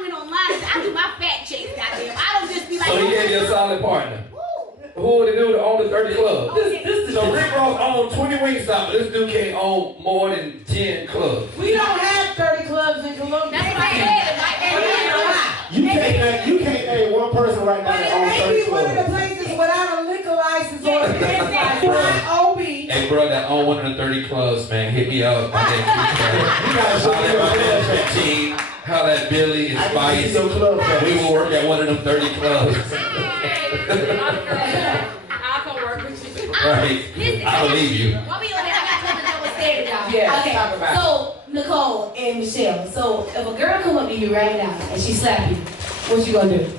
went online. I do my fact checks, goddamn. I don't just be like. So he gave you a solid partner. Who would the dude that owned the 30 clubs? So Rick Ross owned 20 Wingstops, but this dude can't own more than 10 clubs. We don't have 30 clubs in Columbia. That's what I said. Like, You can't name one person right now But that it owns may 30 be one of the clubs. places without a liquor license or a business license. OB. Hey, bro that own one of the 30 clubs, man, hit me up. My name is Holla at my management team. Holla at Billy and Spice. We will work at one of them 30 clubs. I'll come work with you. Right. I believe you. Yeah, Okay, talk about it. so Nicole and Michelle, so if a girl come up to you right now and she slap you, what you gonna do?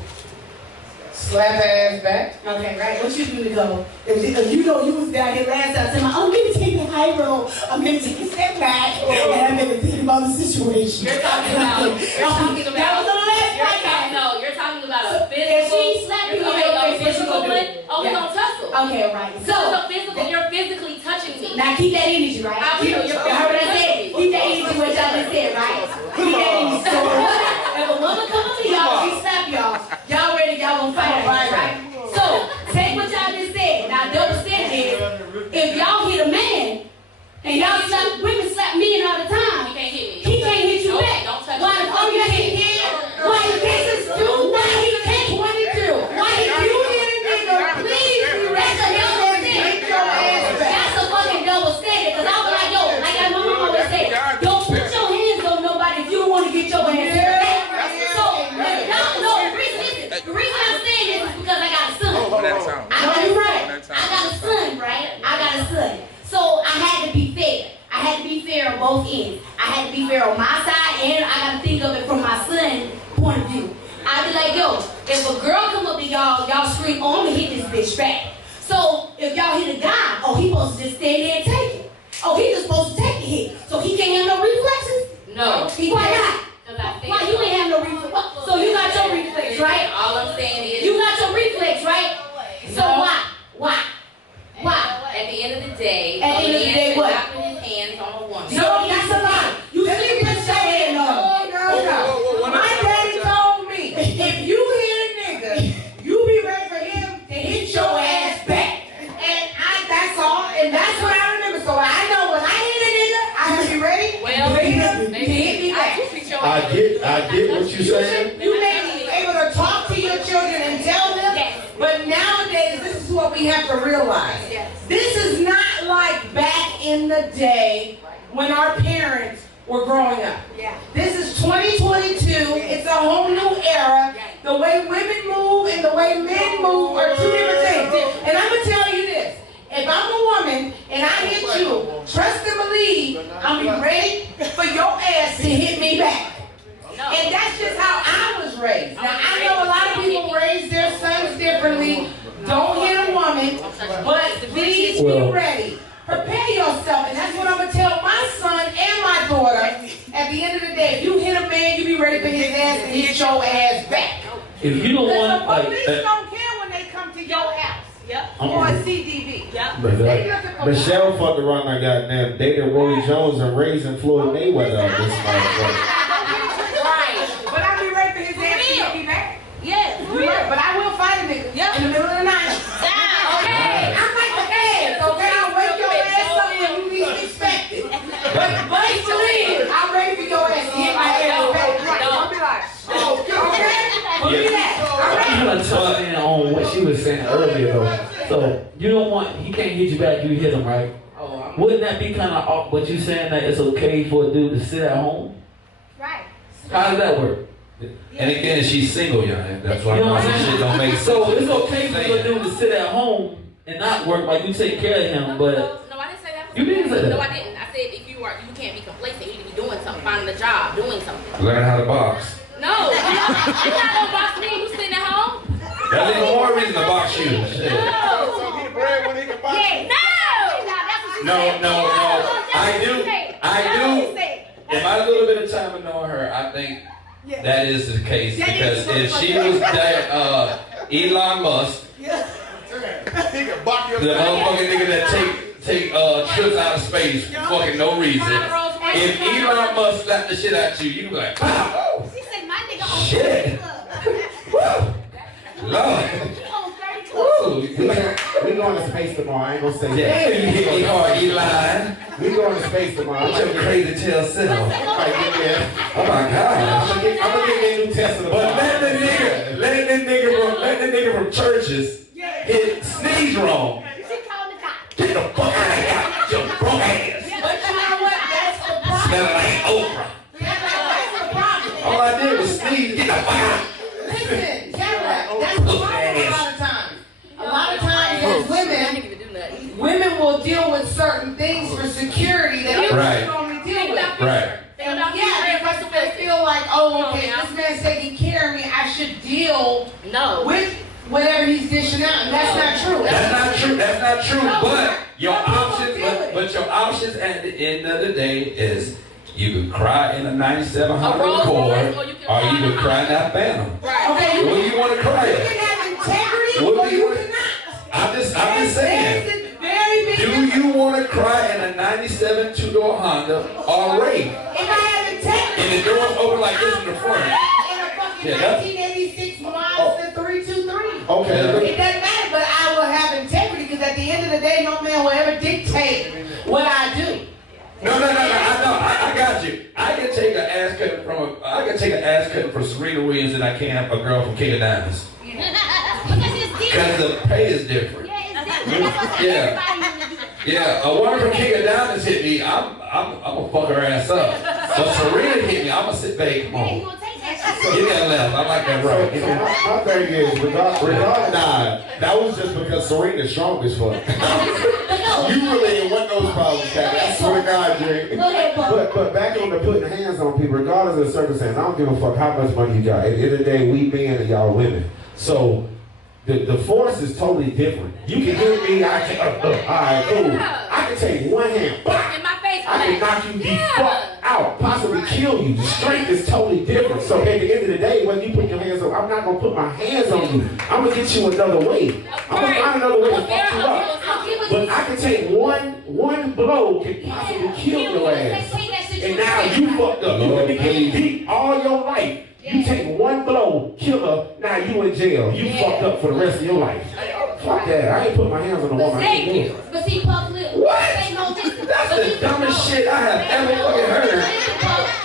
Slap her ass back. Okay, right, what you do, Nicole? If you know you was down here last time saying, I'm gonna take the high road, I'm gonna take a step back, and I'm gonna think about the situation. You're talking about. That was the last podcast. No, you're talking about a If physical. she slap you in Okay, your a face, what you physical gonna one. do? Oh, we don't tussle. Okay, right. So So, the physical, you're physically touching me. now keep that energy, right? I will. You heard what I said? Keep that energy, what y'all just said, right? Keep that energy. So, if a woman come up to y'all, she slap y'all ready, y'all gonna fight her, right? So, take what y'all just said. Now, double standard is, if y'all hit a man, and y'all slap, women slap men all the time, You can't hit me. he can't hit you Don't- back. don't touch Why me. the fuck you hit him? Why you can't just do? Why he can't 22? Why if you hit a nigga, please be ready to double standard. That's a fucking double standard. Cause I was like, yo, like my mom always said, don't put your hands on nobody if you don't want to get your hands back. So, y'all know the reason I'm saying this is because I got a son. I know you're right. I got a son, right? I got a son. So I had to be fair. I had to be fair on both ends. I had to be fair on my side, and I got to think of it from my son's point of view. I'd be like, yo, if a girl come up to y'all scream, oh, I'm gonna hit this bitch back. So if y'all hit a guy, oh, he supposed to just stand there and take it. Oh, he just supposed to take the hit. So he can't have no reflexes? No. Why not? Because I think. Why you ain't have no reflex? So you got your reflex, right? All I'm saying is. You got your reflex, right? So why? Why? At the end of the day, At the end of the day, what? not put his hands on a woman. No, that's a lie. You see what I'm saying? No. My daddy told me, if you hit a nigga, you be ready for him to hit your ass back. And that's all. And that's what I remember. So I know when I hit a nigga, I have to be ready Well, for him to maybe hit me back. I get what you're saying. You may be able to talk to your children and tell them, but nowadays this is what we have to realize. This is not like back in the day when our parents were growing up. This is 2022. It's a whole new era. The way women move and the way men move are two different things. And I'm gonna tell you this. If I'm a woman and I hit you, trust and believe I'm be ready for your ass to hit me back. And that's just how I was raised. Now, I know a lot of people raise their sons differently. Don't hit a woman, but please be ready. Prepare yourself, and that's what I'm going to tell my son and my daughter. At the end of the day, if you hit a man, you be ready for his ass to hit your ass back. If you don't want, The like, police don't care when they come to your house. Or a CDV. They looking for Michelle fucked around and goddamn dated Roy Jones and raising Floyd Mayweather on this motherfucker. But I be ready for his ass to hit me back. Yes. Right, but I will fight a nigga in the middle of the night. Okay, I'm like the ass, okay? I'll wake your ass up when you least expect it. But believe, I'm ready for your ass to hit my ass back. Right, I'll be like, okay? Believe that. I'm ready. I'm gonna touch in on what she was saying earlier though. So you don't want, he can't hit you back, you hit him, right? Wouldn't that be kind of off? What you saying that it's okay for a dude to sit at home? Right. How does that work? And again, she's single, y'all. That's why You know my what I'm shit don't make sense. So it's okay for a dude to sit at home and not work like you take care of him, but No, I didn't say that. You didn't say that. No, I didn't. I said if you can't be complacent. You need to be doing something, finding a job, doing something. Learn how to box. No, you're not gonna box me. You sitting at home. That's even more reason to box you. Shit. No. So he bread when he can buy. No. I do. In my little bit of time of knowing her, I think that is the case. Because if she was that Elon Musk, He can buck your the motherfucking nigga that take trips out of space for fucking no reason. If Elon Musk slapped the shit out you be like, wow, shit. Woo. Lord. Woo. We going to space tomorrow. I ain't gonna say Yeah, that. you hit me hard, Elon. We going to space tomorrow. What's your crazy tail self? Right, yeah. Oh my God. I'm gonna get me a new Tesla. But let the nigga from churches hit sneeze wrong. Get the fuck out of here. like Oprah. That's the problem. All I did was sneeze. Get the fuck out. Listen, Cadillac, that's the problem a lot of times. A lot of times as women will deal with certain things for security that Right. normally deal with. Right. And yeah, because they feel like, oh, okay, this man's taking care of me, I should deal with whatever he's dishing out. And that's not true. That's not true. That's not true. No, But your no, people options, deal with it. but your options at the end of the day is you could cry in a 9700 Accord, or you could cry in that Phantom. Right. Okay. What do you want to cry You at? can have integrity What or do you you want? cannot. I'm just saying. There's a very big Do difference. you want to cry in a 97 two-door Honda or Ray? If I have integrity. And the doors open like this in the front. In a fucking Yeah, that- 1986 Mazda 323. Okay. It doesn't matter, but I will have integrity because at the end of the day, no man will ever dictate what I do. No. I got you. I can take an ass cutting from Serena Williams than I can a girl from King of Diamonds. Because the pay is different. Yeah, a woman from King of Diamonds hit me, I'm gonna fuck her ass up. So Serena hit me, I'm gonna sit back, come on. Give that left, I like that right. So my thing is, that was just because Serena's strong as fuck. You really ain't want those problems, Cat. I swear to God, Jay. Go ahead, Paul. But back on the putting hands on people, regardless of the circumstance, I don't give a fuck how much money you got. At the end of the day, we men and y'all women. So the force is totally different. You can hit me, I can, all right, cool. I can take one hand, bah! In my face. I can knock you the fuck out, possibly kill you. The strength is totally different. So at the end of the day, when you put your hands on, I'm not gonna put my hands on you. I'm gonna get you another way. I'm gonna find another way to fuck you up. But I can take one blow can possibly kill your ass. And now you fucked up. You been getting beat all your life. You take one blow, kill her, now you in jail. You fucked up for the rest of your life. Fuck that. I ain't put my hands on the woman. I ain't do it. But see, Puff, look. What? Say no, listen. That's the dumbest shit I have ever fucking heard.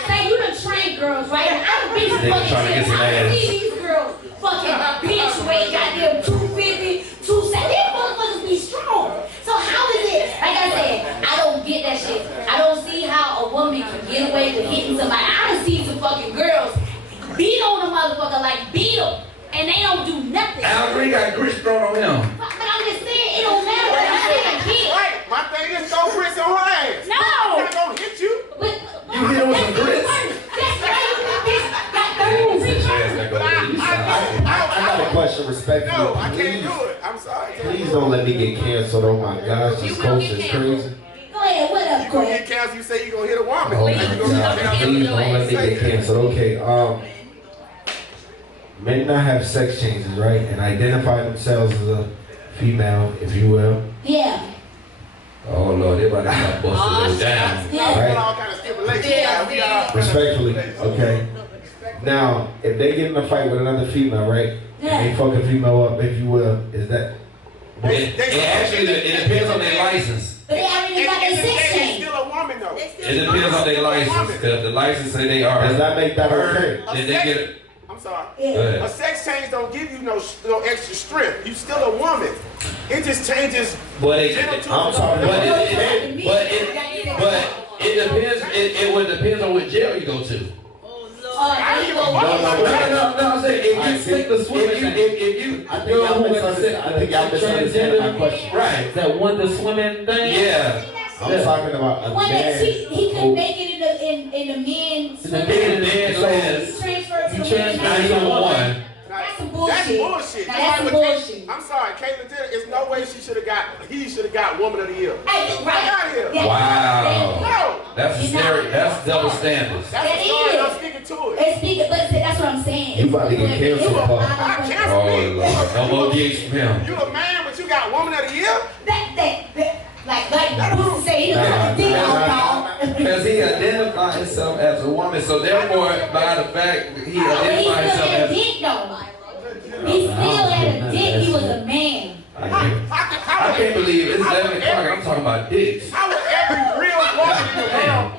Say you done trained girls, right? I'm big Nigga fucking trying to get some I ass. see these girls fucking bench weight, goddamn 250, 270. These motherfuckers be strong. So how is it? Like I said, I don't get that shit. I don't see how a woman can get away with hitting somebody. I done seen some fucking girls beat on a motherfucker, like beat them, and they don't do nothing. Al Green got grits thrown on him. But I'm just saying, it don't matter. I think a kid. Right, my thing is throw grits on her ass. No. I'm not gonna hit you. You hit her with some grits? That's why you got I got a question, respectfully. No, I can't do it. I'm sorry. Please don't let me get canceled. Oh my gosh, this coach is crazy. Go ahead, what up, You gonna Greg? get canceled, you say you gonna hit a woman. Oh my You gonna God, get canceled. please don't let me get canceled. Okay, men not have sex changes, right? And identify themselves as a female, if you will. Yeah. Oh Lord, they about to start busting those down. We Yeah. got all kind of stipulations. We got all Respectfully, okay. Now, if they get in a fight with another female, right? And they fuck a female up, if you will, is that? It actually it depends on their license. But they already got their sex She's change. still a woman though. It depends on their license. Because the license say they are. Does that make that okay? Then they get it. I'm sorry. Go Yeah. ahead. A sex change don't give you no extra strength. You still a woman. It just changes. But it, I'm talking but about. it depends. It would depend on what jail you go to. I don't give a fuck. No. I'm saying if I you see. take the swimming, if you I think y'all misunderstand my question. right, That one the swimming thing? yeah. I'm talking about a One that man. he couldn't make it in the men's The man says He transferred to He the transferred women's. number one. That's some That's bullshit. bullshit. Now, that's some Like, bullshit. I'm sorry, Caitlyn Jenner. There's no way he should have got Woman of the Year. Hey, right. Get out of here. Yeah. Wow. No. That's a that's double standards. That's That the story. is. I'm sticking to it. Let's speak it, but that's what I'm saying. You about to get canceled, Paul. I canceled Oh me. Lord, no more gigs from him. You a man, but you got Woman of the Year? Like Boosie say, he don't have a dick on Paul. Because he identified himself as a woman, so therefore, by the fact that he But he still identified himself had a as dick though. He still had a dick. He was a man. I can't believe it's 11 o'clock and I'm talking about dicks. How would every real woman in the world?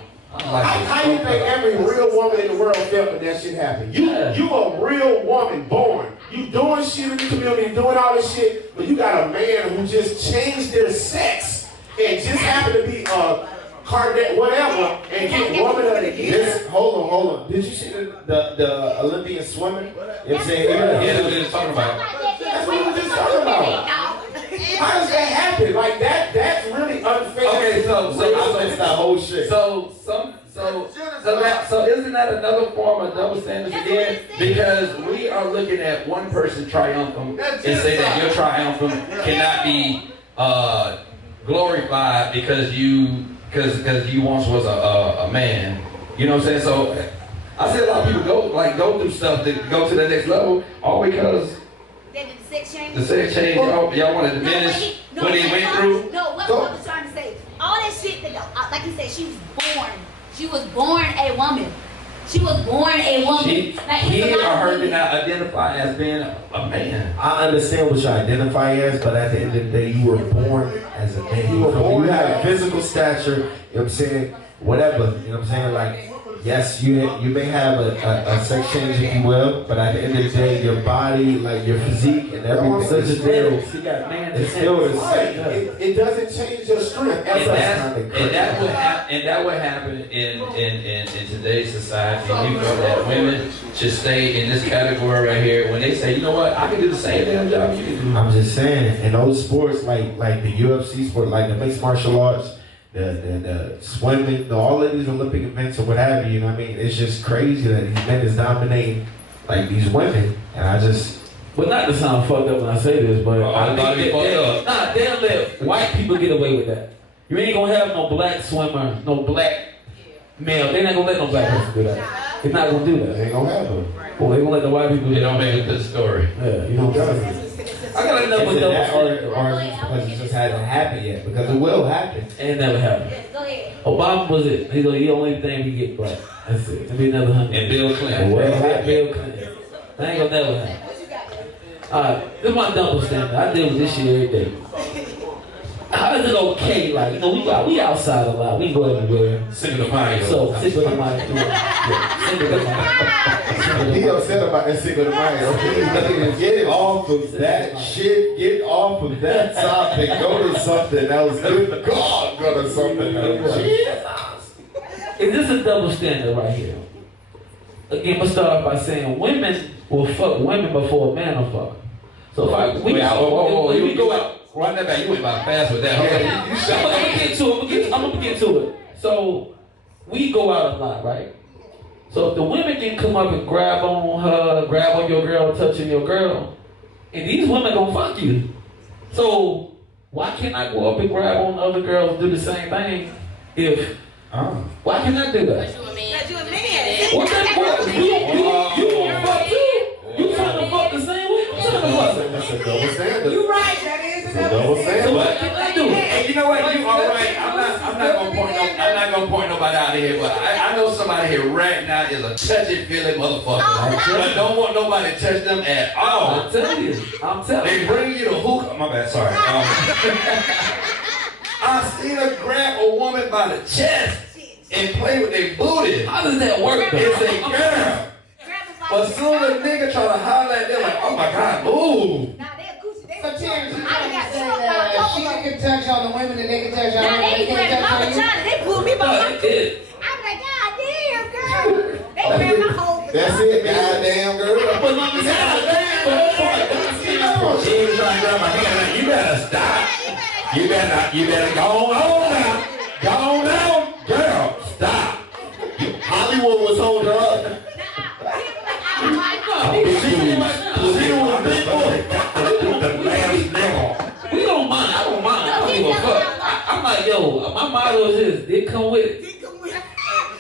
How you think every real woman in the world felt when that shit happened? You a real woman, born. You doing shit in the community, doing all this shit, but you got a man who just changed their sex and just happened to be a whatever, and get woman of the year. Hold on. Did you see the Olympian swimmer? You know what I'm saying? Yeah, that's what he was talking about. That's what we were just talking about. How does that happen? Like that's really unfair. Okay, so that's the whole shit. So isn't that another form of double standards again? Because we are looking at one person triumphant and say that your triumphant cannot be glorified because you once was a man. You know what I'm saying? So I see a lot of people go through stuff to go to the next level, all because the sex change. Y'all want to diminish what he went through. No, what I was trying to say, all that shit that, like you said, she was born a woman. She was born a woman. He or her did not identify as being a man. I understand what you identify as, but at the end of the day, you were born as a man. You were born. You had physical stature. You know what I'm saying? Whatever. You know what I'm saying? Like, yes, you may have a sex change, if you will, but at the end of the day, your body, like your physique and everything, it's still the same. It doesn't change your strength. And that would happen in today's society. You know that women should stay in this category right here. When they say, you know what, I can do the same damn job you can do. I'm just saying, in those sports, like the UFC sport, like the mixed martial arts, the swimming, all of these Olympic events or what have you, you know what I mean? It's just crazy that these men is dominating like these women, and I just... But not to sound fucked up when I say this, but I think they'll let white people get away with that. You ain't gonna have no black swimmer, no black male. They're not gonna let no black person do that. They're not gonna do that. They ain't gonna have them. Well, they gonna let the white people do They that. don't make a good story. Yeah, you know what I'm saying? I got another or because it just hasn't happened yet, because it will happen. It never happened. Go ahead. Obama was it. He's the only thing we get black. That's it. It'll be another 100. And Bill Clinton. Well, Bill Clinton. That ain't gonna never happen. Alright, this is my double standard. I deal with this shit every day. How is it okay? Like, you know, we outside a lot. We can go everywhere. Single the mind. So, single the mind. Single the mind. He upset about that single the mind. Okay, get off of that shit. Get off of that topic. Go to something else. Good God, go to something else. Is this a double standard right here? Again, let's start by saying women will fuck women before a man will fuck. So if we go out. Run that back. You went by fast with that. Okay. I'm gonna get to it. So we go out a lot, right? So if the women can come up and grab on her, grab on your girl, touching your girl, and these women gonna fuck you. So why can't I go up and grab on other girls and do the same thing? Why can't I do that? Because you a man. What that fuck? You wanna fuck too? You trying to fuck the same way? I'm trying to fuck. That's a double standard. You right, that is a double standard. What can I do? And you know what? You all right. I'm not gonna point nobody out of here, but I know somebody here right now is a touchy-feely motherfucker. But don't want nobody to touch them at all. I'm telling you. They bring you the hook. My bad. Sorry. I seen her grab a woman by the chest and play with their booty. How does that work? It's a girl. But soon as a nigga try to holler at them, like, oh my God, ooh. So Terrence, you trying to say that she can touch on the women and they can touch on the women? They grabbed my vagina. They pulled me by my It did. I'm like, God damn, girl. They grabbed my whole vagina. That's it, goddamn girl. But let me She ain't trying to grab my hand. Like, you better stop. You better go on now. Go on now, girl. Stop. Hollywood was holding her up. We don't mind. I don't mind. I don't give a fuck. I'm like, yo, my motto is this. They come with it.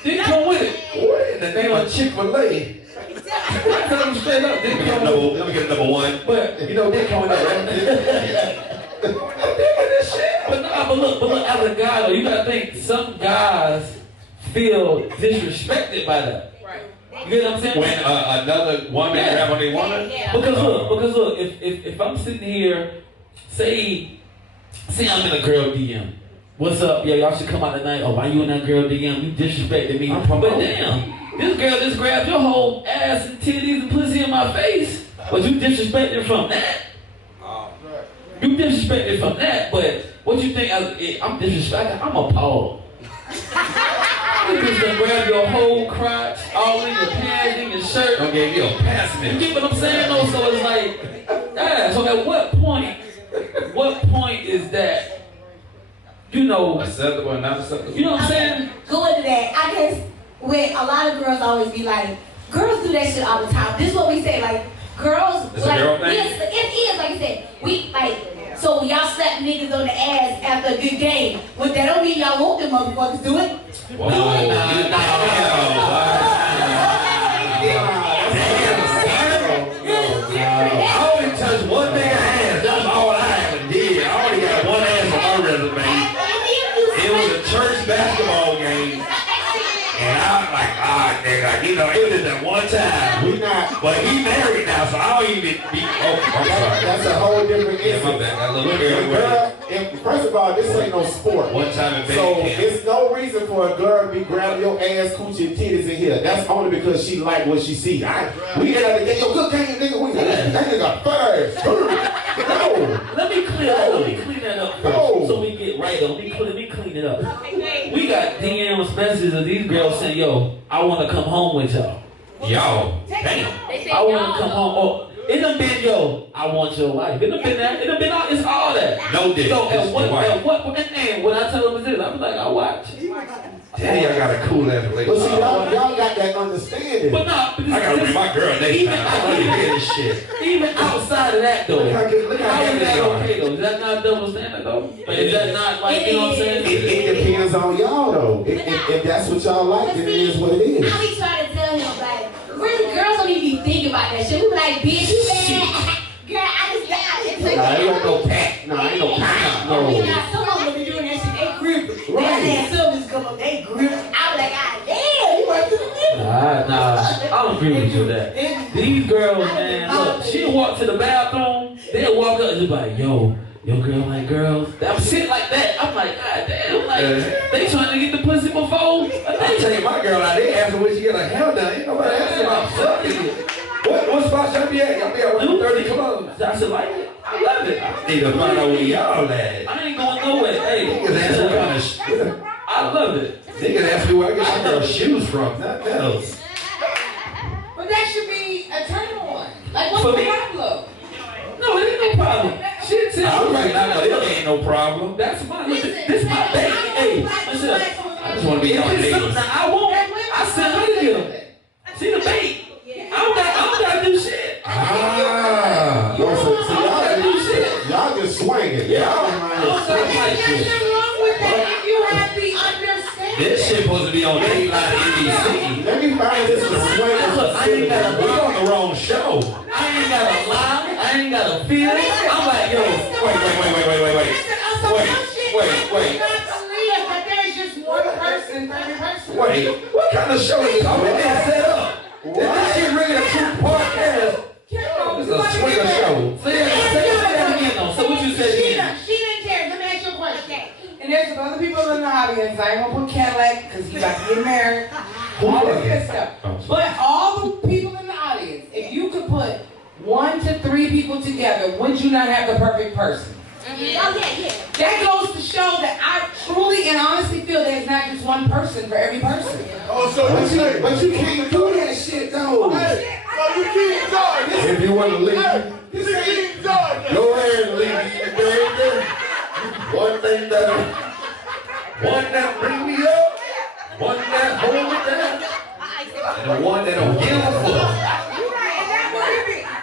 They come with it. What in the name of Chick-fil-A? I tell them straight up. They come with it. Let me get number one. But, you know, they coming up, right? But look, as a guy, though, you gotta think, some guys feel disrespected by that. You get what I'm saying? When another woman grab on their woman? Because look, if I'm sitting here, say I'm in a girl DM. What's up? Yeah, y'all should come out tonight. Oh, why you in that girl DM? You disrespected me. But damn, this girl just grabbed your whole ass and titties and pussy in my face. But you disrespected from that. You disrespected from that, but what you think? I'm disrespected. I'm appalled. You just gonna grab your whole crotch, all in your pants, in your shirt. Don't give you a pass You me. get what I'm saying? No, so it's like, yeah. So at what point is that? You know, Acceptable and not acceptable. you know what I'm saying? Go into that. I guess when a lot of girls always be like, girls do that shit all the time. This is what we say, like, girls, It's a like, girl thing? yes, it is, like you said. We, like, so when y'all slap niggas on the ass after a good game, but that don't mean y'all want them motherfuckers do it. Whoa. I only touched one nigga ass. That's all I ever did. I only got one ass on my resume. It was a church basketball game. And I was like, nigga, you know, it was that one time. We not. But he married now, so I don't even be. Oh, I'm sorry. That's a whole different Yeah, my instance. bad. I look When very a well. girl, first of all, this ain't no sport. One time in So band camp. it's no reason for a girl to be grabbing your ass, coochie, and titties in here. That's only because she like what she see. We get out the game, yo, good game, nigga. That nigga fast. No. Let me clean that up first, No. so we get right on. Let me clean it up. We got DMs messages of these girls saying, yo, I want to come home with y'all. Y'all. Damn. I want to come home. Oh, it done been, yo, I want your wife. It done been that. It done been all, it's all that. No dick. So It's your wife. at what, and when I tell them this, I'm like, I watch. Damn, y'all got a cool ass But see, relationship. y'all got that understanding. But nah, but I gotta read my girl next Even time. I want to hear this shit. Even outside of that, though, Look how how is happy that they are. okay, though? Is that not double standard, though? Is that not, like, you know what I'm saying? It depends on y'all, though. If that's what y'all like, then it is what it is. I be trying to tell him, like, really, girls don't even be thinking about that shit. We be like, bitch, you mad? Girl, I just got it. Nah, it ain't no pack. Nah, ain't no pack. You No. know, some of them be doing that shit, they grip. Right. That ass service come up, they grip. I was like, ah, damn, you want to the middle. Nah, I don't agree with you with that. These girls, man, look, she'll walk to the bathroom, they'll walk up and be like, yo, your girl like girls. I'm shit like that. I'm like, god damn, like, they trying to get the pussy before. I tell you, my girl out there asking when she get her hair done. Ain't nobody asking about fucking. What spot y'all be at? Y'all be at 130 clubs. I should like it. I love it. I need to find out where y'all at. I ain't going nowhere. Hey, Niggas ask me what kind of shit. I love it. Niggas ask me where I get my girl shoes from. Nothing else. But that should be a turn on. Like, what's For the me? problem? No, it ain't no problem. Shit, I'm right now, it ain't no problem. That's my, this my baby. Hey, listen. I just want to be If on it's dates. something that I want, I send her to get them. See the bait. I don't gotta do shit. Ah. No, so y'all just swinging. Y'all don't mind swinging shit. Nothing wrong with that if you have the understanding. This shit supposed to be on Dayline NBC. Let me find this the swinging Look, I ain't got a We on the wrong show. I ain't got a lie. I ain't got a feel. I'm like, yo, Wait. But there's just one person for every person. Wait, what kind of show is this? I'm in there set up. This shit really a true podcast. This is a swinger show. say that again though. So what you said again? Sheena Terry, let me ask you a question. And there's some other people in the audience. I ain't gonna put Cadillac because he about to get married. All this good stuff. But all the people in the audience, if you could put 1 to 3 people together, would you not have the perfect person? Oh, yeah. That goes to show that I truly and honestly feel there's not just one person for every person. Oh, so But you can't do that shit, though. Hey, so you keep doing this. If you want to leave, You keep doing this. go ahead and leave, baby. One thing One that bring me up, one that hold me down, and the one that don't give a fuck.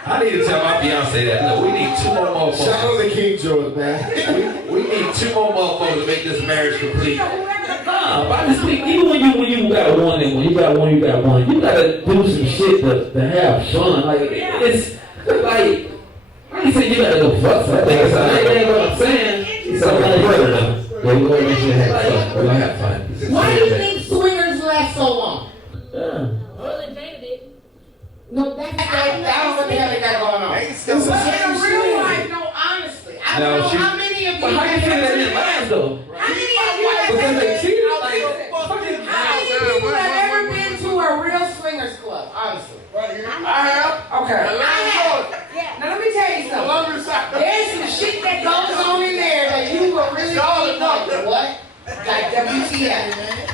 I need to tell my fiance that. Look, we need 2 more motherfuckers. Shout out to King George, man. We need 2 more motherfuckers to make this marriage complete. Nah, but I just think even when you got one and when you got one, you gotta do some shit to have fun. Like it's like I ain't saying you gotta go fuck something. That's what I'm saying. He's like a predator. Go go make sure you have fun. We're gonna have fun. Why do you think swingers last so long? Yeah. No, I don't know what the hell they got going on. Ain't But still in real life, no, honestly, I don't know how many of you. But how you feel that in last though? How many of you have Because ever they been? cheated like fucking. How many people have ever been to a real swingers club? Honestly. I have. Okay. Now let me tell you something. There's some shit that goes on in there that you will really think like what? Like WTF.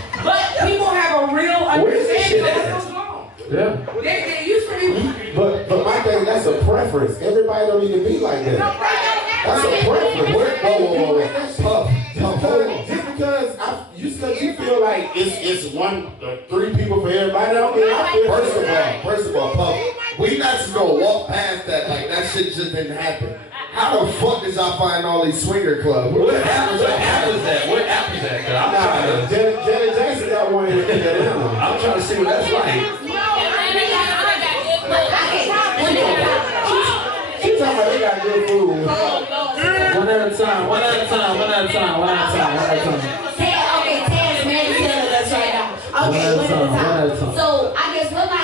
Yeah. They used to be. But my thing, that's a preference. Everybody don't need to be like that. That's a preference. Whoa. Just because you feel like it's three people for everybody, don't mean I feel. First of all, Puff, we not just gonna walk past that like that shit just didn't happen. How the fuck did y'all find all these swinger clubs? What app is that? What app is that? 'Cause I'm trying to. Janet Jackson got one in there. I'm trying to see what that's like. She's talking about they got good food. One at a time. Okay, Taz, man, he's telling us right now. Okay, one at a time. So I guess what my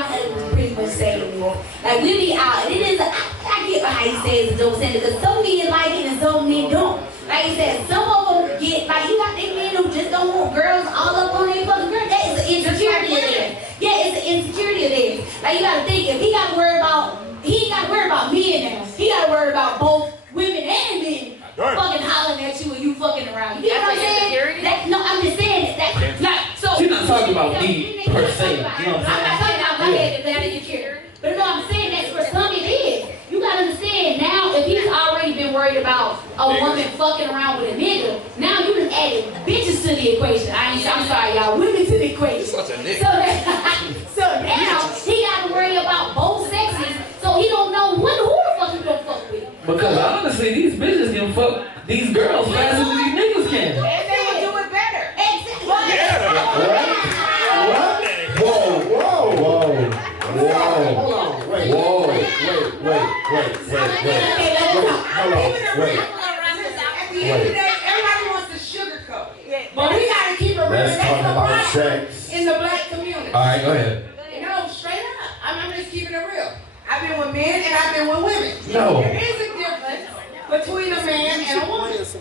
husband pretty much saying, like we be out, and it is. I get how he says it, don't say it, because some men like it and some men don't. Like he said, some of them get like you got these men who just don't want girls all up on their fucking girl. That is an insecurity of theirs. Yeah, it's an insecurity of theirs. Like you gotta think if he got to worry about. He ain't got to worry about men now. He got to worry about both women and men fucking hollering at you and you fucking around. You know what I'm saying? No, I'm just saying that. So She's not talking about me per se. You know what I'm saying? I'm not talking about my head that is insecure. But no, I'm saying that's for some it is. You got to understand now if he's already been worried about a woman fucking around with a nigga, now you just added bitches to the equation. I'm sorry, y'all, women to the equation. So now he got to worry about both sexes. So he don't know who the fuck he gonna fuck with. Because honestly, these bitches can fuck these girls faster than these niggas can. And they would do it better. Exactly. Whoa. Hold on, wait. Hold on, wait. At the end of the day, everybody wants to sugarcoat. But we gotta keep it real. Let's talk about That's sex. in the black community. All right, go ahead. No, straight up. I'm just keeping it real. I've been with men and I've been with women. No. There is a difference between a man and a woman. 100%.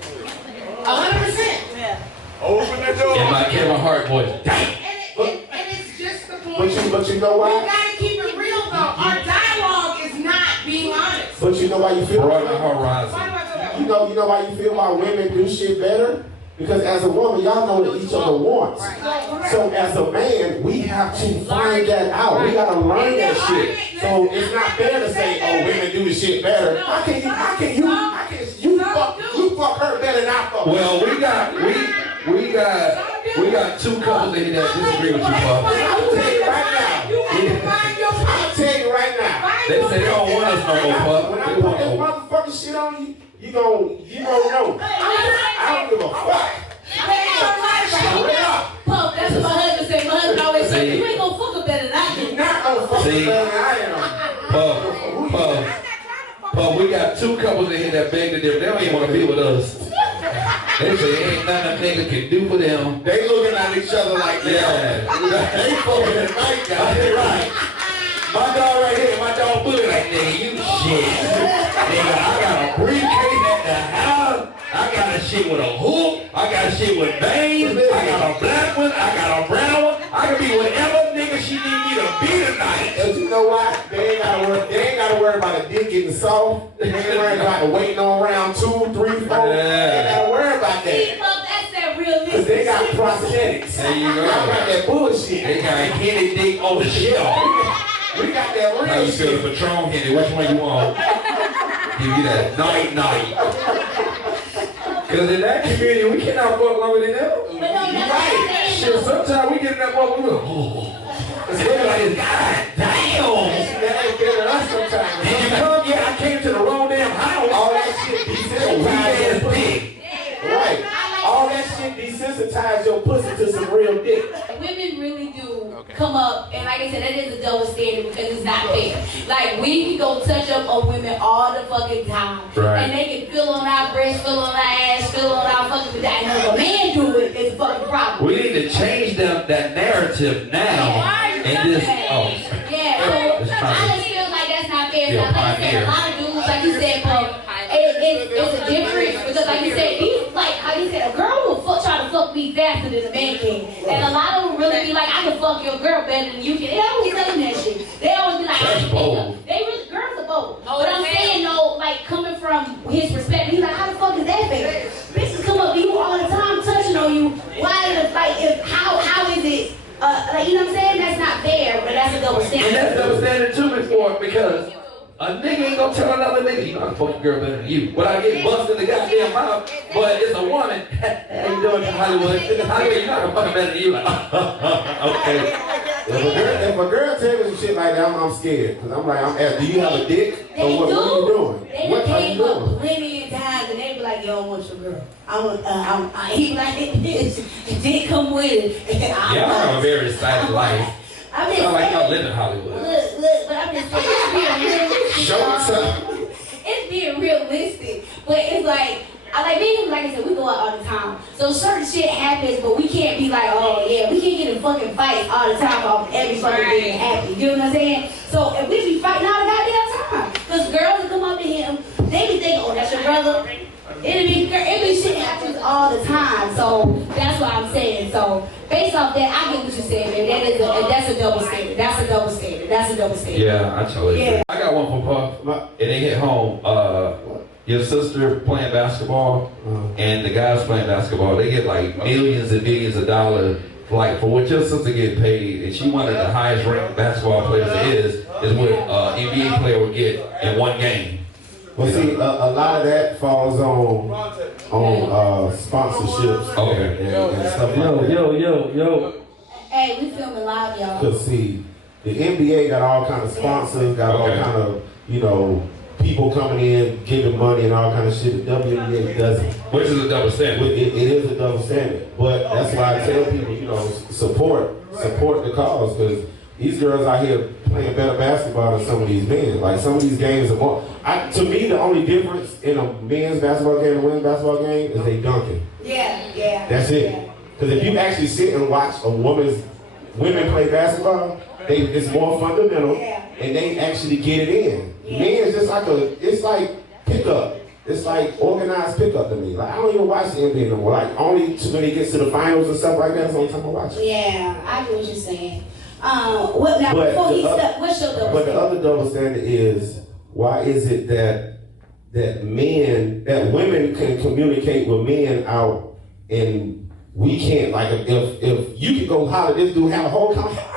Open the door. In my heart voice. And it's just the point. But you know We why? gotta keep it real though. Our dialogue is not being honest. But you know why you feel Broaden the Why horizon. do I feel that way? You know why you feel why women do shit better? Because as a woman, y'all know what each other wants. So as a man, we have to find that out. We gotta learn that shit. So it's not fair to say, oh, women do the shit better. How can you fuck her better than I fuck her? Well, we got two couples in here that disagree with you, Bob. I'll tell you right now. You have to find your I'll tell you right now. They say they don't want us no more, Bob. When I They put want that more. motherfucking shit on you, you gon' know. I don't give a fuck. Straight up. Puff, that's what my husband said. My husband always said, you ain't gonna fuck her better than I You can. not gonna fuck See? better than I am. But we got two couples in here that beg to differ. They don't even want to be with us. They say ain't nothing a nigga can do for them. They looking at each other like Yeah. they fucking at night, guys. That's right. My dog right here, my dog Bully like, nigga, you shit. Nigga, I got a briefcase at the house. I got a shit with a hook. I got a shit with veins. I got a black one. I got a brown one. I can be whatever nigga she need me to be tonight. But you know what? They ain't gotta worry about a dick getting soft. They ain't worried about waiting on round 2, 3, 4. They ain't gotta worry about See, that. Puff, that's that realistic. Cause they got prosthetics. There you go. Y'all got that bullshit. They got a Henny dick on the shelf. We got that How real you feel shit. the Patron Henny? Which one you want? Give you that night. Cause in that community, we cannot fuck longer than them. But no, that's what I'm saying. Shit, sometimes we get in that fuck, we go, oh. It's like, God damn. That ain't fair to us sometimes. Did you come? Yeah, I came to the wrong damn house. All that shit desensitized your pussy. dick. Right. All that shit desensitized your pussy to some real dick. Women really do come up, and like I said, that is a double standard because it's not fair. Like, we can go touch up on women all the fucking time. Right. And they can feel on our breasts, feel on our ass, feel on our fucking vagina. If a man do it, it's a fucking problem. We need to change that narrative now. And this, Yeah, so I just feel like that's not fair. You're a Like I said, a pioneer. lot of dudes, like you said, bro, it's a difference because, like you said, these, like how you said, a girl will try to fuck me faster than a man can, and a lot of them really be like, I can fuck your girl better than you can. They always tell them that shit. They always be like, I That's can bold. They really, girls are bold. But I'm saying though, like coming from his perspective, he's like, how the fuck is that fair? Bitches come up to you all the time, touching on you. Why? Like, how is it? Like, you know what I'm saying? That's not fair, but that's a double standard. And that's double standard too, before, because a nigga ain't gonna tell another nigga, you know how to fuck a girl better than you. Without getting busted in the goddamn mouth, but it's a woman. How you doing in Hollywood? Hollywood, you know how to fuck better than you. Like, okay. If a girl tell me some shit like that, I'm scared. Cause I'm like, do you have a dick? They Or what are you doing? They What are you came up doing? plenty of times and they be like, yo, I want your girl. He be like, this. And then come with it. Y'all have a very exciting life. I'm just Sound like y'all saying, live in Hollywood. look, but I'm just saying, it's being realistic. Show us up. It's being realistic. But it's like me, like I said, we go out all the time. So certain shit happens, but we can't be like, oh yeah, we can't get in fucking fights all the time off every fucking being happy. You know what I'm saying? So if we be fighting all the goddamn time, because girls will come up to him, they be thinking, oh, that's your brother. It be shit happens all the time. So that's what I'm saying. So based off that, I get what you're saying, baby. That's a double standard. That's a double standard. That's a double standard. Yeah, I totally agree. I got one from Puff. And they hit home. Your sister playing basketball and the guys playing basketball, they get like millions and millions of dollars like for what your sister get paid, and she one of the highest ranked basketball players there is what NBA player would get in one game. Well, see, a lot of that falls on sponsorships and stuff like that. Yo. Hey, we filming live, y'all. Cause see, the NBA got all kind of sponsors, got all kind of, people coming in, giving money and all kind of shit. The WNBA doesn't. Which is a double standard. It is a double standard. But that's why I tell people, support the cause, because these girls out here playing better basketball than some of these men. Like some of these games are more. To me, the only difference in a men's basketball game and a women's basketball game is they dunking. Yeah. That's it. Because if you actually sit and watch women play basketball, it's more fundamental, and they actually get it in. Men is just it's like pickup. It's like organized pickup to me. Like I don't even watch the NBA no more. Like only when it gets to the finals and stuff like that, that's the only time I watch it. Yeah, I get what you're saying. What's your double standard? But the other double standard is, why is it that women can communicate with men out and we can't? Like if you can go holler this dude, have a whole conversation.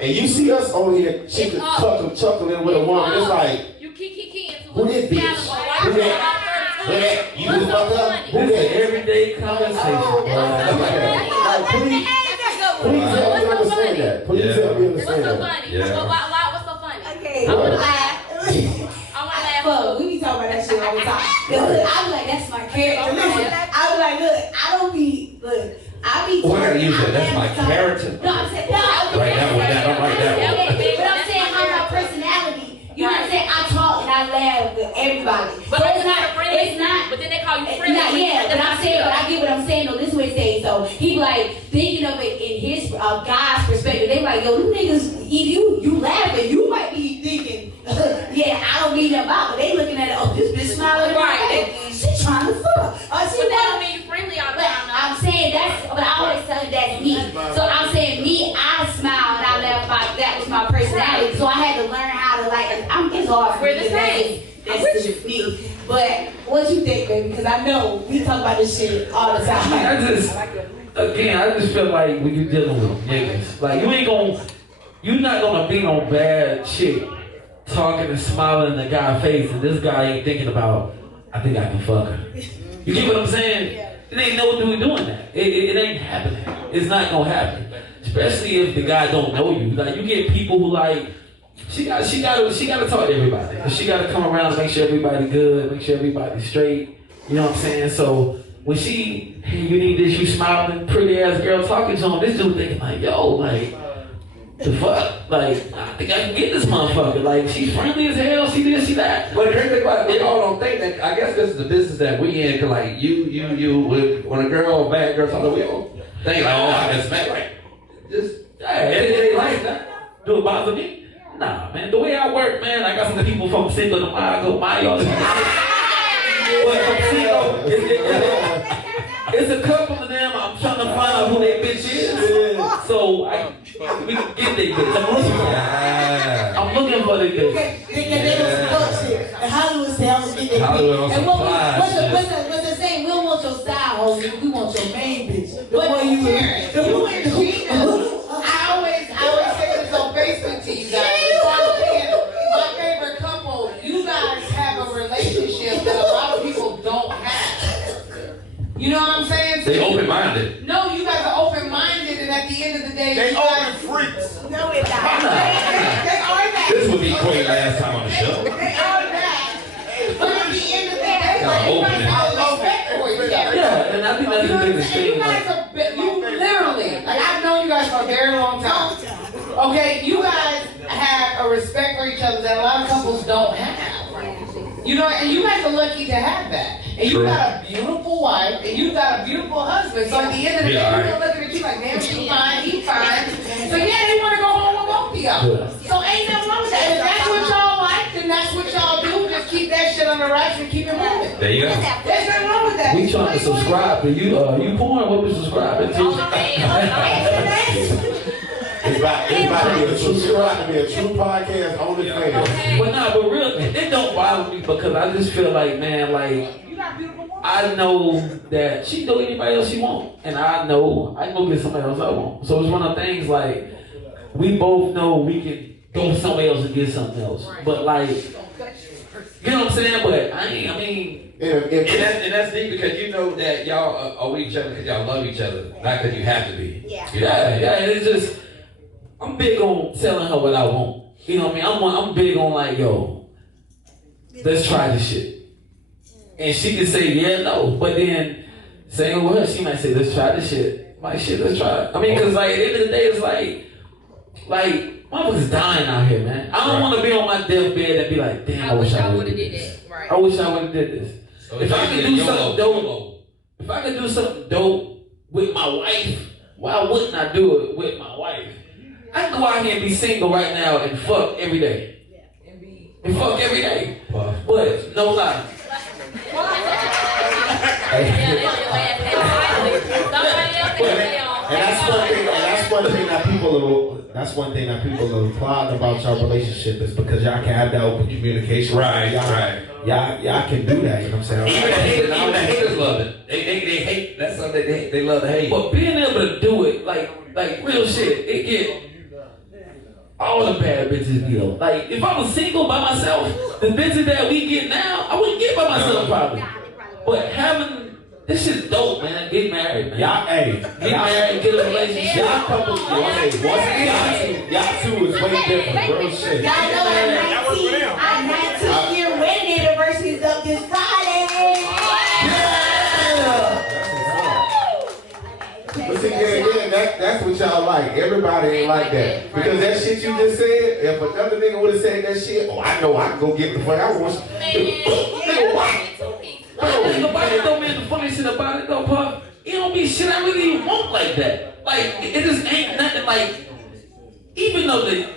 And you see us over here chuckling with a woman, it's like, who this bitch? Who that? You was fucked up? Who This is that? an everyday conversation. Please help me understand that. Please help me understand that. What's so funny? Okay. I wanna laugh. Fuck, we be talking about that shit all the time. Look, I be like, that's my character. Listen, I be like, look, I be Oh, I gotta use that. That's my character. No, I'm saying, no. Write that one down. I'll write that one. But I'm saying how my personality, you know what I'm saying? I talk and I laugh with everybody. But So it's not. But then they call you friendly. But I get what I'm saying though. This is what he's saying. So he be like thinking of it in his guy's perspective. They be like, yo, them niggas, if you laughing, you might be thinking, yeah, I don't mean them out, but they looking at it. Oh, this bitch smiling. Right. She trying to fuck. But that don't mean you friendly all the But time. I'm saying but I always tell you that's me. So I'm saying me, I smile and I laugh about that was my personality. So I had to learn how to it's hard for We're me the to same. That's just me. But what you think, baby? Because I know we talk about this shit all the time. I just feel like when you're dealing with niggas, like you're not gonna be no bad chick talking and smiling in the guy's face, and this guy ain't thinking about, I think I can fuck her. You get what I'm saying? It ain't no dude doing that. It ain't happening. It's not gonna happen. Especially if the guy don't know you. Like you get people who like, she gotta talk to everybody. She gotta come around and make sure everybody good, make sure everybody's straight. You know what I'm saying? So when hey, you need this, you smiling, pretty ass girl talking to him, this dude thinking like, yo, like, the fuck? Like, I think I can get this motherfucker. Like, she's friendly as hell, she this, she that. But the crazy thing about it, they all don't think that. I guess this is the business that we in. Cause like when a girl, a bad girl, something, we don't think like, oh, I just met like, just hey, like that. Do it bother me? Nah, man. The way I work, man, I got some people from Cinco de Mayo, but from Cinco, it's a couple of them. I'm trying to find out who that bitch is. So we can get that bitch. I'm looking for the bitch. They don't fuck shit. And Hollywood say, I'm gonna get that Hollywood bitch. on And some fly what's the saying? We don't want your style, homie. We want your main bitch. The one you I always say would be Quay last time on the show. They are that. But at the end of the day, Y'all you open guys it. have respect for each other. Yeah, and I think that's the biggest And you thing. guys are, you literally, like I've known you guys for a very long time. Okay, you guys have a respect for each other that a lot of couples don't have. You know, and you guys are lucky to have that. And you got a beautiful wife, and you got a beautiful husband. So at the end of the day, you're looking at you like, damn, she fine, he fine. So yeah, they want to go home with both of y'all. So ain't nothing wrong with that. If that's what y'all like, then that's what y'all do. Just keep that shit on the racks and keep it moving. There you go. There's nothing wrong with that. We trying to subscribe to you. You porn? What we subscribing to? It's about to be a true podcast on the fans. But nah, but real, it don't bother me because I just feel like, man, like, I know that she do anybody else she want, and I know I can go get somebody else I want. So it's one of the things like we both know we can go somewhere else and get something else. But like, you know what I'm saying? But I mean, and that's deep because you know that y'all are with each other because y'all love each other, not because you have to be. yeah. It's just I'm big on telling her what I want. You know what I mean? I'm big on like, yo, let's try this shit. And she can say yeah, no, but then saying with her, she might say, let's try this shit. I'm like, shit, let's try it. I mean, because like at the end of the day, it's like motherfuckers dying out here, man. I don't want to be on my deathbed and be like, damn, I wish I would have did this. Right. I wish I would have did this. So if I could do something dope, with my wife, why wouldn't I do it with my wife? I can go out here and be single right now and fuck every day. And fuck every day. But no lie. That's one thing that people are applauding about your relationship is because y'all can have that open communication. Right. Y'all can do that, you know what I'm saying? Even the haters love it. They hate, that's something they love to hate. But being able to do it, like real shit, it get all the bad bitches be though. Like, if I was single by myself, the bitches that we get now, I wouldn't get by myself probably. But having, this shit's dope, man. Get married, man. Get married, get a relationship. Y'all couples, y'all two is way different, real shit. Y'all know our 19-year wedding anniversary is up this Friday. But see, that's what y'all like. Everybody ain't like that. Because that shit you just said, if another nigga would have said that shit, I know I can go get the fuck I want. Nigga, why? The thing about it though, man, the funny shit about it though, Puff, it don't be shit I really even want like that. Like, it just ain't nothing like, even though they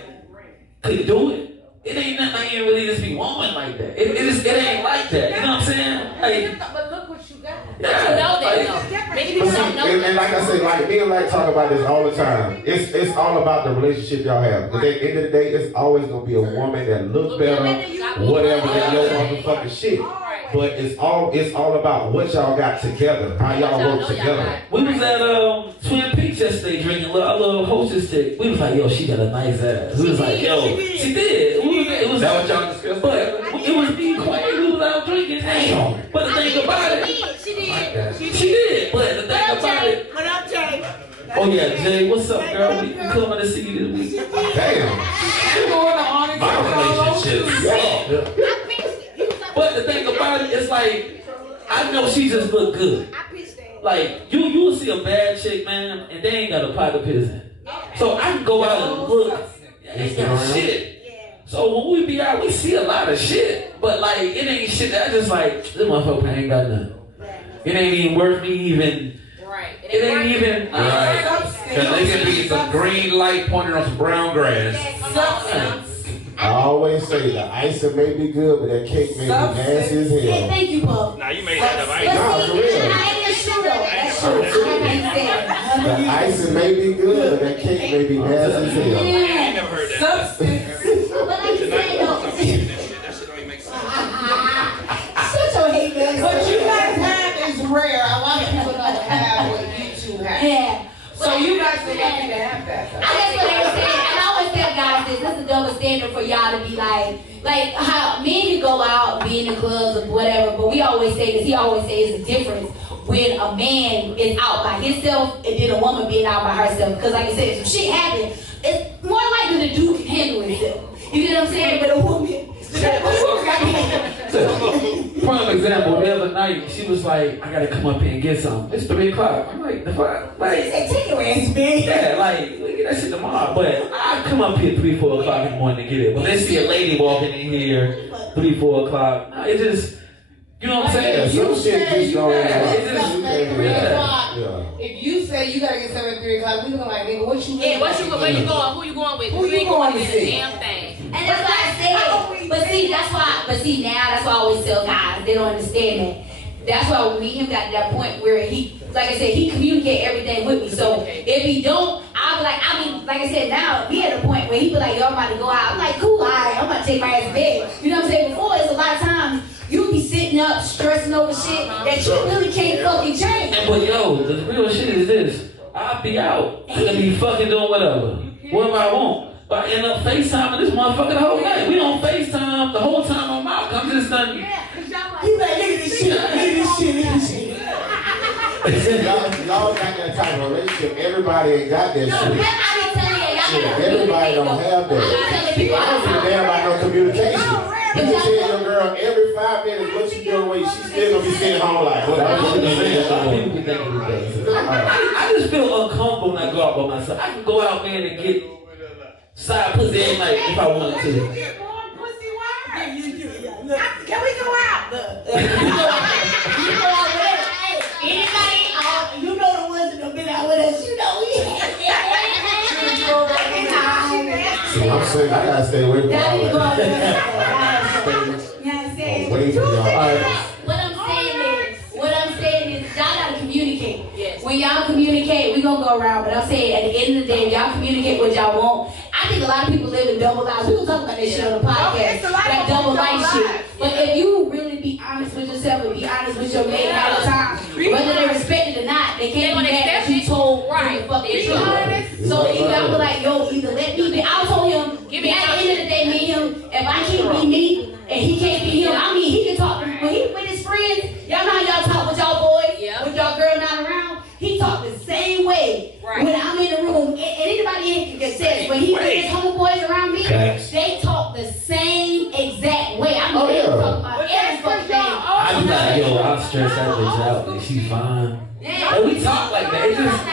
could do it, it ain't nothing I ain't really just be wanting like that. It ain't like that, you know what I'm saying? Like, but look what you got. Yeah, You know that, Many people don't know. And like I said, like me and like talk about this all the time. It's all about the relationship y'all have. Because at the end of the day, it's always gonna be a woman that look better, whatever than your motherfucking shit. But it's all about what y'all got together, how y'all work together. We was at Twin Peaks yesterday drinking a little hostess chick. We was like, yo, she got a nice ass. We was like, yo, she did. It was that what y'all discussed? But it was me, Quay. We was out drinking. Damn. But the thing about it, she did. But the thing about it. What up, Jay? Oh yeah, Jay, what's up, girl? We coming to see you this week. Damn. My relationship sucks. But the thing about it is like, I know she just look good. Like, you will see a bad chick, man, and they ain't got a pot of piss in. So I can go out and look, ain't got shit. So when we be out, we see a lot of shit. But like, it ain't shit that I just like, this motherfucker ain't got nothing. It ain't even worth me even. Right. It ain't even. Right. Because they can be some green light pointing on some brown grass. I always say the icing may be good, but that cake may be nasty as Hey, hell. thank you, Puff. Nah, you made that up. I ain't Nah, for real. That's true, though. That's true. The icing may be good, but that cake may be nasty as hell. I ain't never heard that. Substance. But like you said, though. That shit don't even make sense. Such a hate, man. What you guys have is rare. A lot of people don't have what you two have. Yeah. So you guys are lucky to have that. I guess what they were saying, and I always tell guys this is a double standard for y'all to be like how men can go out, be in the clubs or whatever, but we always say this, he always says it's a difference when a man is out by himself and then a woman being out by herself. Because like I said, if some shit happens, it's more likely the dude can handle himself. You get what I'm saying? she was like, I gotta come up here and get something. It's 3 o'clock. I'm like, the fuck? Like, take your ass, man. yeah, like, we get that shit tomorrow. But I come up here 3, 4 o'clock in the morning to get it. But let's see a lady walking in here 3, 4 o'clock. No, it just, you know what I'm saying? You say you gotta get It's just- something at 3 yeah. o'clock. Yeah. If you say you gotta get something at 3 o'clock, we looking like, nigga, what you Yeah, where you going? Who you going with? Who You you ain't going going to to get a see? damn thing. And that's why I said, but see, now that's why I always tell guys, they don't understand that. That's why me and him got to that point where he, like I said, he communicate everything with me. So if he don't, I'll be like, like I said, now we at a point where he be like, yo, I'm about to go out. I'm like, cool, all right, I'm about to take my ass to bed. You know what I'm saying? Before, it's a lot of times you be sitting up stressing over shit that you really can't fucking change. But yo, the real shit is this. I'll be out. I can be fucking doing whatever. Whatever I want. But I end up FaceTiming this motherfucker the whole night. We don't FaceTime the whole time I'm out. I'm just done. He's like, look at this shit, Y'all got that type of relationship. Everybody ain't got that shit. I be telling you, y'all Yeah, everybody don't have that. I don't give a damn about no communication. You can tell your girl every 5 minutes what you doing when she's still gonna be sitting home like, what I just feel uncomfortable when I go out by myself. I can go out, man, and get side pussy every night if I wanted to. Can we go out? Anybody, you know the ones that have been out with us, you know. I'm saying I gotta stay away from all that. Away from y'all. What I'm saying is y'all gotta communicate. Yes. When y'all communicate, we gonna go around, but I'm saying at the end of the day, y'all communicate what y'all want. I think a lot of people live in double lives. We gonna talk about this shit on the podcast. That double life shit. But if you really be honest with yourself and be honest with your mate all the time, whether they respect it or not, they can't be mad that you told right the fuck is truth. So either I was like, yo, either let me be. I told him, at the end of the day, me and him, if I can't be me and he can't be him, I mean, he can talk when he with his friends. Y'all know how y'all talk with y'all boys, with y'all girl not around. He talk the same way when I'm in the room. And anybody in can say when he with his homeboys around me, they talk the same exact way. I mean, they talk about every fucking thing. I be like, yo, I'll stress that bitch out, and she's fine. And we talk like that. It's just,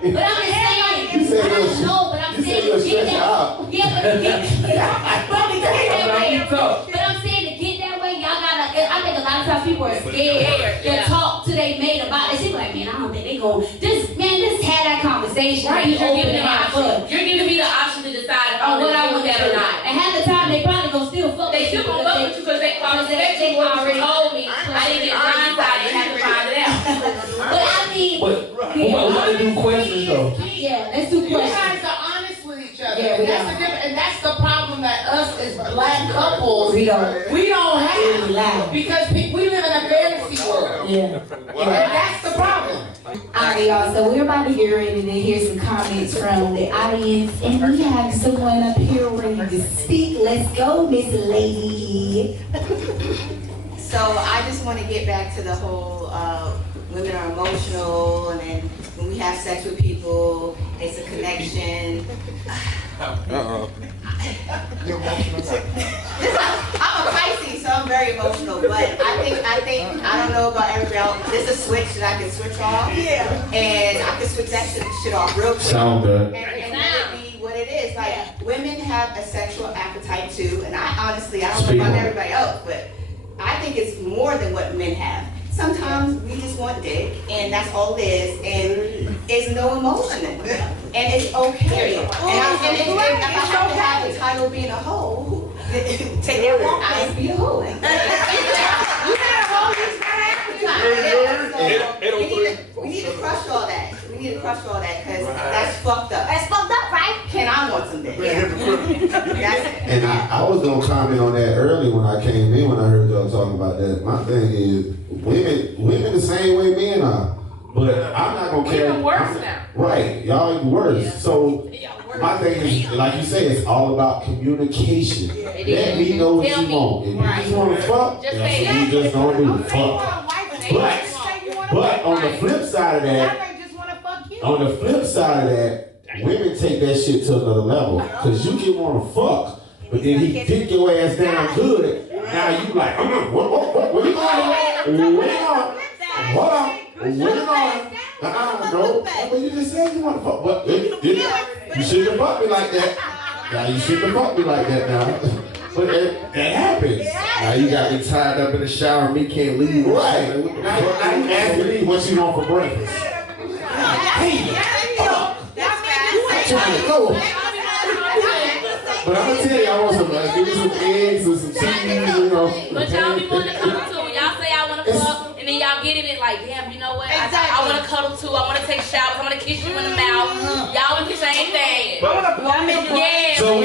but I'm just saying, You said I don't know, but I'm saying you'll to get stress that. out. Yeah, but to get that way. But I'm saying to get that way, y'all gotta. I think a lot of times people are scared to talk to their mate about it. She be like, man, I don't think they gon' just have that conversation. Right, Be you're open giving and me the have option. fun. You're giving me the option to decide if On I what I want want that or not. And half the time they probably gonna still fuck. They still gonna fuck with you because they already told me. I didn't get blindsided and had to find it out. But I mean, but we gotta do questions though. yeah, let's do You questions. guys are honest with each other. Yeah, we and, that's are. the and that's the problem that us as black couples, We don't have. lie. Because we live in a fantasy world. Yeah. And that's the problem. Alright, y'all, so we're about to get ready to hear some comments from the audience, and we have someone up here ready to speak. Let's go, Miss Lady. So I just want to get back to the whole women are emotional, and then when we have sex with people, it's a connection. I'm a Pisces, so I'm very emotional. But I think I don't know about everybody else. There's a switch that I can switch off, and I can switch that shit off real quick. Sound good. And let it be what it is. Like women have a sexual appetite too, and I honestly I don't know about everybody else, but I think it's more than what men have. Sometimes we just want dick, and that's all it is, and it's no emotion in it. And it's okay. And if I have to have the title being a hoe, take that walk, I be a hoe. We need to crush all that. We need to crush all that, because that's fucked up. That's fucked up, right? Can I want some dick? That's it. And I was gonna comment on that early when I came in when I heard y'all talking about that. My thing is women the same way men are. But I'm not gonna care. Even worse now. Right, y'all even worse. So my thing is, like you said, it's all about communication. Let me know what you want. If you just want to fuck, that's what you just don't do. Fuck. But on the flip side of that, women take that shit to another level. Cause you can want to fuck, but then he dick your ass down good. Now you like, what you going? Wait on. Hold on. Wait on. No. But you just said you want to fuck. But you shouldn't have fucked me like that. Now you shouldn't have fucked me like that now. But it happens. Now you got me tied up in the shower and me can't leave. Right. Now you asking me what you want for breakfast. Hey, trying to go. But I'm gonna tell you, I want some, give me some eggs and some cheese, you know. But y'all be wanting to cuddle too. Y'all say I want to fuck, and then y'all get in it like, damn, you know what? I want to cuddle too. I want to take showers. I want to kiss you in the mouth. Y'all do the same thing. Yeah. So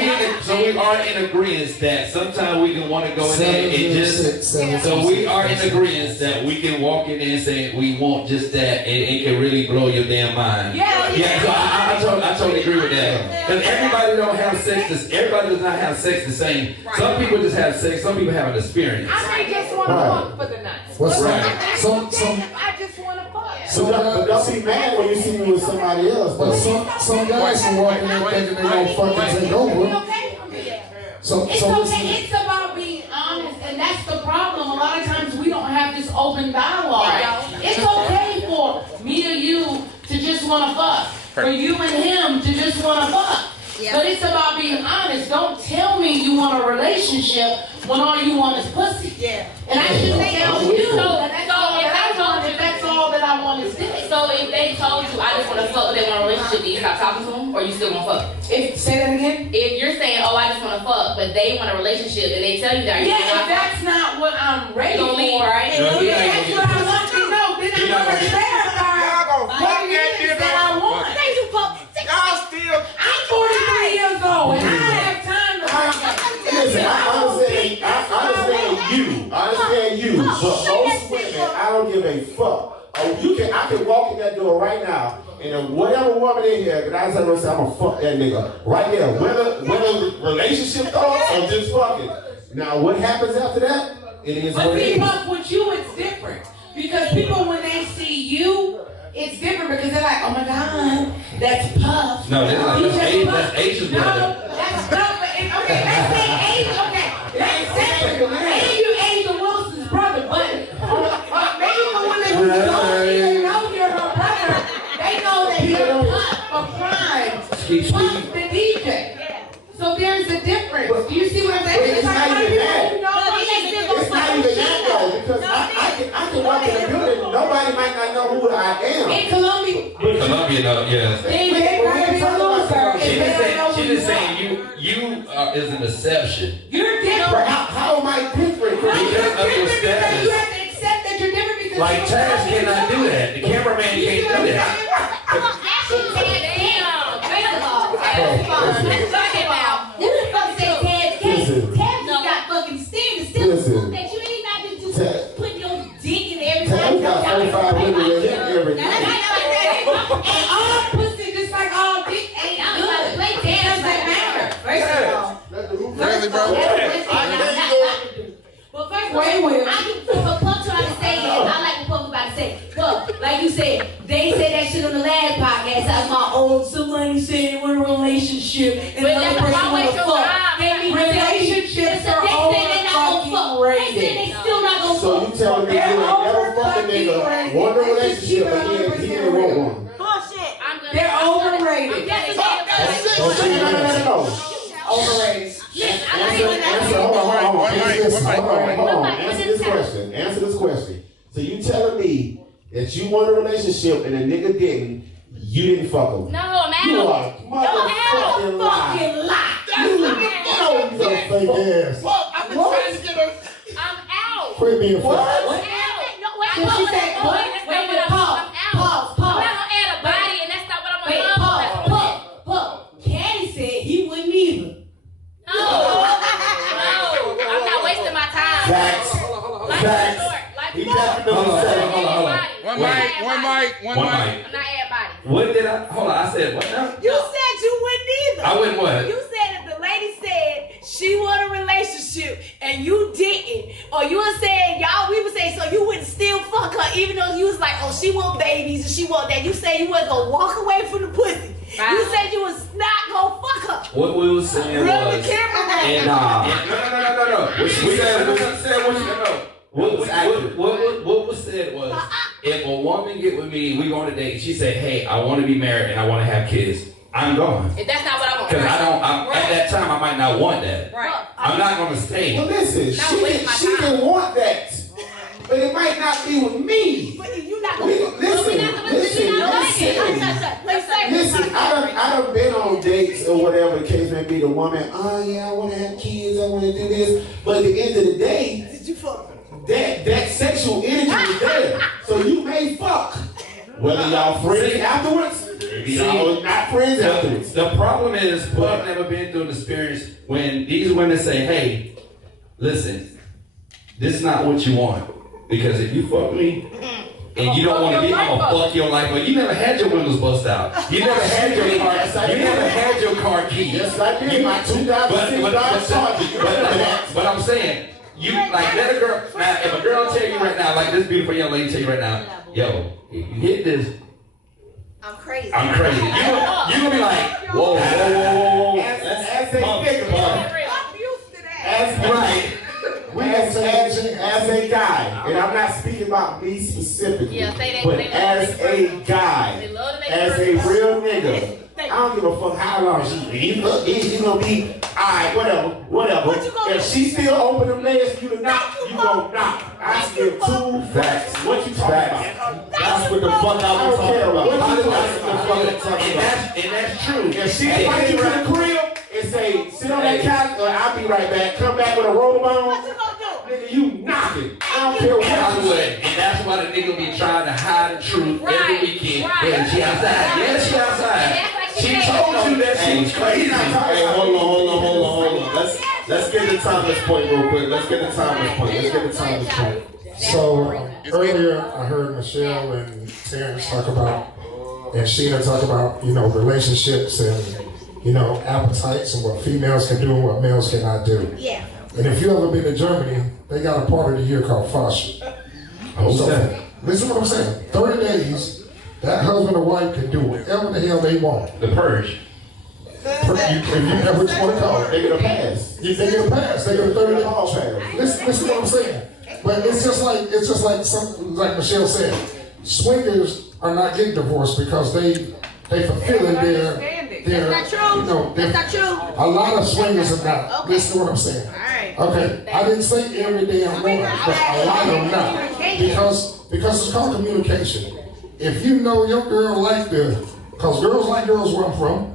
we are in agreement that sometimes we can want to go in there and just. So we are in agreement that we can walk in there and say we want just that, and it can really blow your damn mind. Yeah. So I totally agree with that. Because everybody don't have sex. Everybody does not have sex the same. Some people just have sex. Some people have an experience. I just want to fuck for the night. What's right? I just want to fuck. So don't be mad when you see me with somebody else. But some guys can walk in there thinking they're going to fucking take over. It's okay. It's about being honest, and that's the problem. A lot of times we don't have this open dialogue. It's okay for me or you to just want to fuck, for you and him to just want to fuck. But it's about being honest. Don't tell me you want a relationship when all you want is pussy. And I shouldn't tell you that's all that I want is dick. So if they told you I just want to fuck, but they want a relationship, do you stop talking to them, or you still want to fuck? Say that again. If you're saying, oh, I just want to fuck, but they want a relationship, and they tell you that, if that's not what I'm ready for, leave, right? That's what I want to know. Then I'm going to verify what it is that I want. Y'all still. I'm 43 years old, and I have time to Listen, I understand you, but most women, I don't give a fuck. I can walk in that door right now, and whatever woman in here, and I say, I'm gonna fuck that nigga right there. Whether relationship thoughts or just fucking. Now, what happens after that? It is what it is. But with you, it's different. Because people, when they see you, it's different because they're like, oh my God, that's Puff. No, that's Asian brother. No, that's Puff. Okay, let's say Asian. Okay, let's say you Angel Wilson's brother, but maybe when they don't even know you're her brother, they know that you're Puff or Prime. Puff the DJ. So there's a difference. Do you see what I'm saying? It's not even that. It's not even that though, because I can walk in the building, nobody might not know who I am. In Colombia, no, yes. She just saying you is an exception. You're different. How am I different? Because of your You status. have to accept that you're different because Like Taz cannot do that. The cameraman can't do that. Listen. That you ain't not just put your dick in every Taz got 45 women in every and all pussy, just like all dick, ain't good. It doesn't matter. First of all. Really, bro? But first of all, I can put a Puff trying to say it. I like what Puff about to say. Puff, like you said, they said that shit on the last podcast. I was my old somebody said we're in a relationship and another person want to fuck. Relationships are overrated. They still not gonna So you telling me you ain't never fucked a nigga, want a relationship, and he didn't want one? bullshit. They're overrated. No. Overrated. Hold on. Answer this question. So you telling me that you want a relationship and a nigga didn't, you didn't fuck him? No, I'm out. You are motherfucking lie. You know you're a fake ass. I've been trying to get her. I'm out. Quit being fucked. I'm out. No, wait, Did she say what? Wait, Wait, pause. I'm gonna add a body, and that's not what I'm gonna do. Pause. Caddy said he wouldn't either. No, I'm not wasting my time. Facts. He definitely said. Hold on. One mic. I'm not adding body. What did I? Hold on. I said what now? You said you wouldn't either. I wouldn't what? You said if the lady said she want a relationship and you didn't, or you were saying we were saying so you wouldn't still fuck her even though you was like, oh, she want babies and she want that. You said you wasn't gonna walk away from the pussy. Wow. You said you was not gonna fuck her. What we was saying Run the was, camera and no. What she said, what you know. What woman get with me, we go on a date, she say, hey, I want to be married and I want to have kids, I'm gone. If that's not what I want. Because at that time, I might not want that. Right. I'm not going to stay. Well, listen, she can want that, but it might not be with me. But you're not Listen, I done been on dates or whatever the case may be. The woman, oh yeah, I want to have kids, I want to do this. But at the end of the day, Did you fuck? that sexual energy is there. So you may fuck. Whether y'all friends afterwards, maybe y'all not friends afterwards. The problem is, I've never been through an experience when these women say, hey, listen, this is not what you want. Because if you fuck me, and you don't want to be, I'm gonna fuck your life. But you never had your windows bust out. You never had your car. You never had your car key. Yes, I did. My 2006 but I'm saying, you like let a girl. Now, if a girl tell you right now, like this beautiful young lady tell you right now, yo, if you hit this, I'm crazy. I'm crazy. You gonna be like, whoa, whoa, whoa, whoa. As they think about it. As right. As a guy, and I'm not speaking about me specifically, but as a guy, as a real nigga, I don't give a fuck how long she gonna be, alright, whatever. If she still open them legs for you to knock, you gon' knock. I still two facts. What you talking about? That's what the fuck I was talking about. And that's true. If she invite you to the crib and say, sit on that couch, or I'll be right back, come back with a roll bone, nigga, you knocking. I don't care what I do. And that's why the nigga be trying to hide the truth every weekend. Yeah, she outside. Yeah, she outside. She told you that she was crazy. Hey, hold on. Let's get the Thomas point real quick. Let's get the Thomas point. So earlier I heard Michelle and Terrence talk about, and Sheena talk about, relationships and, appetites and what females can do and what males cannot do. Yeah. And if you ever been to Germany, they got a part of the year called Fasching. So, listen to what I'm saying. 30 days, that husband or wife can do whatever the hell they want. The purge. If you ever want to call it. They get a pass. They get a pass. They get a 30-day pass. Listen to what I'm saying. But it's just like Michelle said, swingers are not getting divorced because they fulfilling their That's not true. That's not true. A lot of swingers are not. Listen to what I'm saying. Okay, I didn't say every day I'm one, but a lot of them not. Because it's called communication. If you know your girl like because girls like girls where I'm from,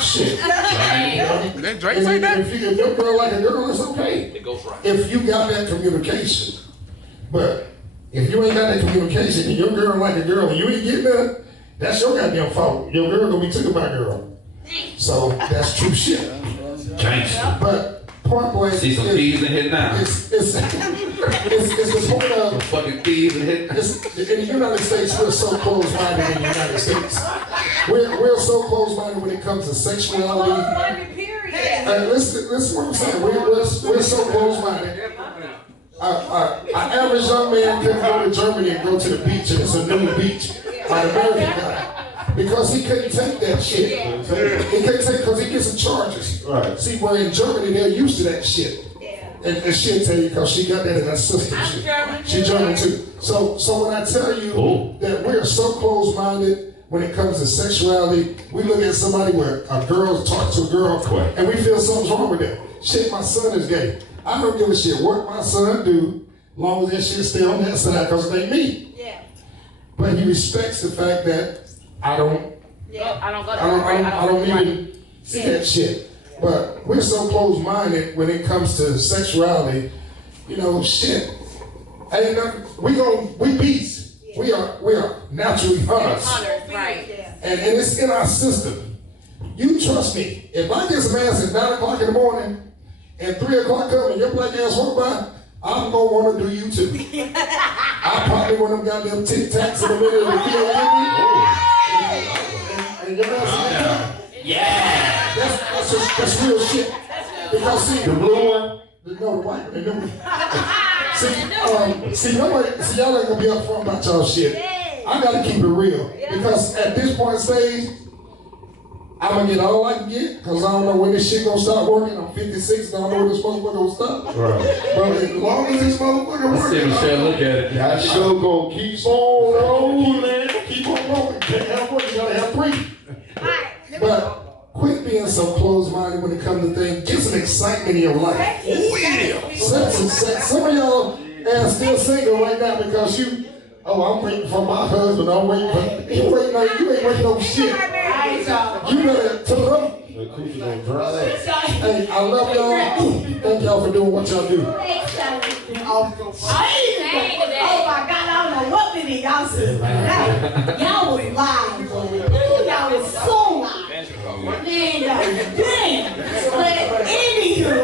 shit. And if your girl like a girl, it's okay. It goes right. If you got that communication. But if you ain't got that communication and your girl like a girl and you ain't getting that, that's your goddamn fault. Your girl gonna be taken by a girl. So that's true shit. But point blank, see some thieves in here now. It's the point of fucking thieves in here. In the United States, we're so close-minded in the United States. We're so close-minded when it comes to sexuality. Listen what I'm saying. We're so close-minded. An average young man couldn't go to Germany and go to the beach, and it's a new beach. An American guy. Because he couldn't take that shit. He couldn't take it because he gets some charges. Right. See, where in Germany, they're used to that shit. And she'll tell you because she got that in her system. She's German too. So when I tell you that we're so close-minded when it comes to sexuality, we look at somebody where a girl talks to a girl and we feel something's wrong with them. Shit, my son is gay. I don't give a shit what my son do, as long as that shit stay on that side because it ain't me. Yeah. But he respects the fact that I don't even see that shit. But we're so close-minded when it comes to sexuality. Shit. Ain't nothing. We beasts. We are naturally hunters. Right. And it's in our system. You trust me. If I get some ass at 9 o'clock in the morning and 3 o'clock come and your black ass walk by, I'm gonna want to do you too. I probably want them goddamn tic-tacs in the middle of the field. And your ass yeah. That's real shit. Because see, the blue one, the white one, the new one. See, y'all ain't gonna be up front about y'all shit. I gotta keep it real. Because at this point stage, I'm gonna get all I can get, because I don't know when this shit gonna start working. I'm 56, don't know when this motherfucker gonna stop. Right. But as long as this motherfucker working, Look at it. That show gonna keep on rolling. keep on rolling. Can't have one, you gotta have three. But quit being so closed-minded when it comes to things. Get some excitement in your life. Some of y'all are still single right now because you, I'm waiting for my husband. I'm waiting for, you ain't waiting on shit. You better tell them. Hey, I love y'all. Thank y'all for doing what y'all do. Oh my God, I don't know what minute y'all said. Y'all was live, boy. Ooh, y'all was so live. Man, damn. But anywho,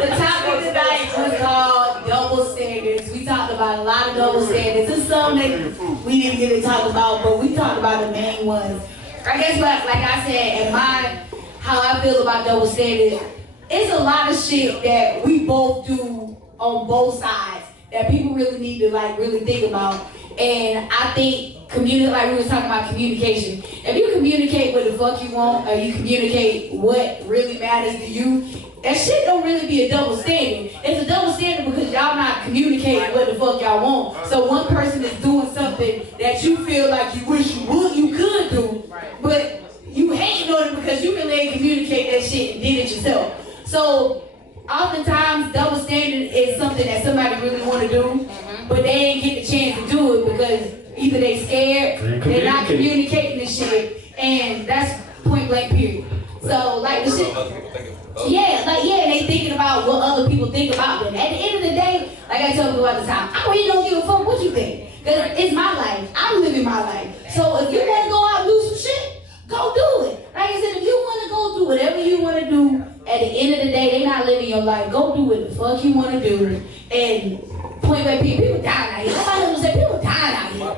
the topic tonight was called double standards. We talked about a lot of double standards. There's some that we didn't get to talk about, but we talked about the main ones. I guess like I said, in how I feel about double standards, it's a lot of shit that we both do on both sides that people really need to really think about. And I think like we were talking about communication. If you communicate what the fuck you want, or you communicate what really matters to you, that shit don't really be a double standard. It's a double standard because y'all not communicating what the fuck y'all want. So one person is doing something that you feel like you wish you could do, but you hating on it because you really ain't communicate that shit and did it yourself. So oftentimes double standard is something that somebody really want to do, but they ain't get the chance to do it because either they scared, they're not communicating this shit, and that's point blank period. So like the shit, and they thinking about what other people think about them. At the end of the day, like I tell people all the time, I really don't give a fuck what you think, because it's my life. I'm living my life. So if you want to go out and do some shit, go do it. Like I said, if you want to go do whatever you want to do, at the end of the day, they not living your life. Go do what the fuck you want to do. And point blank, people dying out here. Somebody else said people dying out here.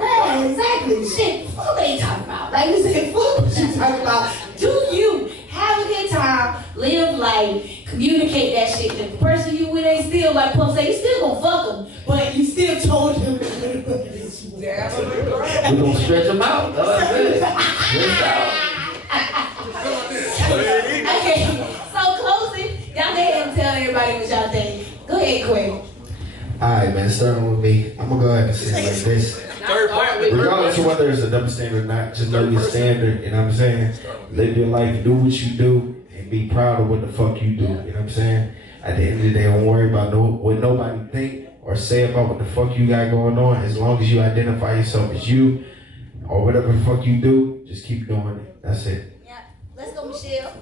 Yeah, exactly. Shit, what they talking about? Like we said, fuck what you talking about. Do you have a good time, live life, communicate that shit. The person you with ain't still like Puff say, you still gonna fuck them, but you still told him. We're gonna stretch them out. Okay, so closing, y'all go ahead and tell everybody what y'all think. Go ahead, Quinn. Alright, man, starting with me, I'm gonna go ahead and say it like this. Regardless of whether it's a double standard or not, just know your standard, you know what I'm saying? Live your life, do what you do, and be proud of what the fuck you do, you know what I'm saying? At the end of the day, don't worry about what nobody think or say about what the fuck you got going on. As long as you identify yourself as you, or whatever the fuck you do, just keep doing it. That's it. Yeah. Let's go, Michelle.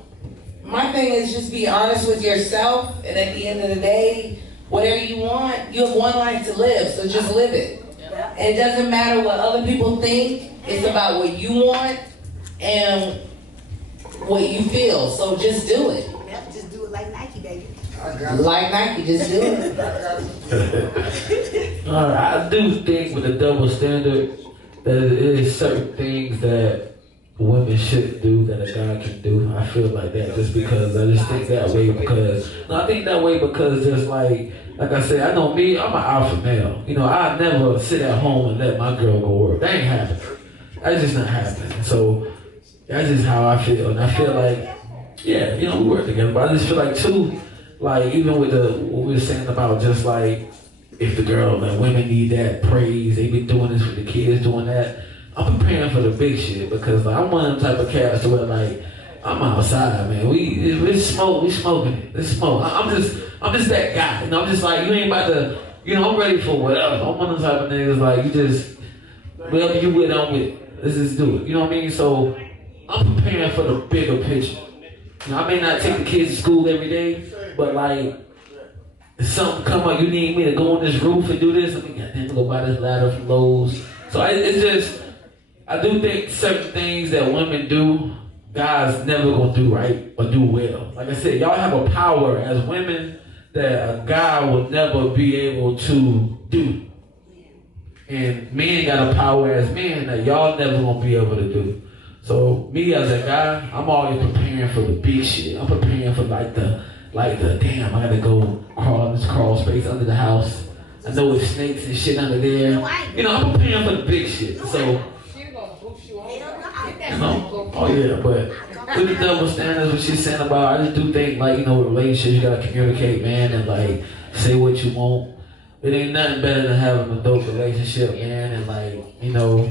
My thing is just be honest with yourself, and at the end of the day, whatever you want, you have one life to live, so just live it. And it doesn't matter what other people think, it's about what you want and what you feel, so just do it. Yep, just do it like Nike, baby. Like Nike, just do it. I do think with the double standard that it is certain things that women shouldn't do that a guy can do. I feel like that just because I just think that way because I think that way because just like I said, I know me, I'm an alpha male. You know, I never sit at home and let my girl go work. That ain't happening. That's just not happening. So that's just how I feel. And I feel like, yeah, you know, we work together. But I just feel like too, like even with what we were saying about just like if the girl, like women need that praise, they been doing this with the kids, doing that. I'm preparing for the big shit because like, I'm one of them type of cats where like I'm outside, man. We smoking it. Let's smoke. I'm just that guy. You know, I'm just like you ain't about to. You know, I'm ready for whatever. I'm one of them type of niggas like you just whatever you with, I'm with. Let's just do it. You know what I mean? So I'm preparing for the bigger picture. You know, I may not take the kids to school every day, but like if something come up, you need me to go on this roof and do this. I mean, goddamn, go buy this ladder from Lowe's. So it's just. I do think certain things that women do, guys never gonna do right or do well. Like I said, y'all have a power as women that a guy will never be able to do. And men got a power as men that y'all never gonna be able to do. So me as a guy, I'm always preparing for the big shit. I'm preparing for like the damn, I gotta go crawl in this crawl space under the house. I know there's snakes and shit under there. You know, I'm preparing for the big shit. So. You know, oh yeah, but with the double standards, what she's saying about, I just do think, like, you know, with relationships, you gotta communicate, man, and like, say what you want. It ain't nothing better than having a dope relationship, man, and like, you know,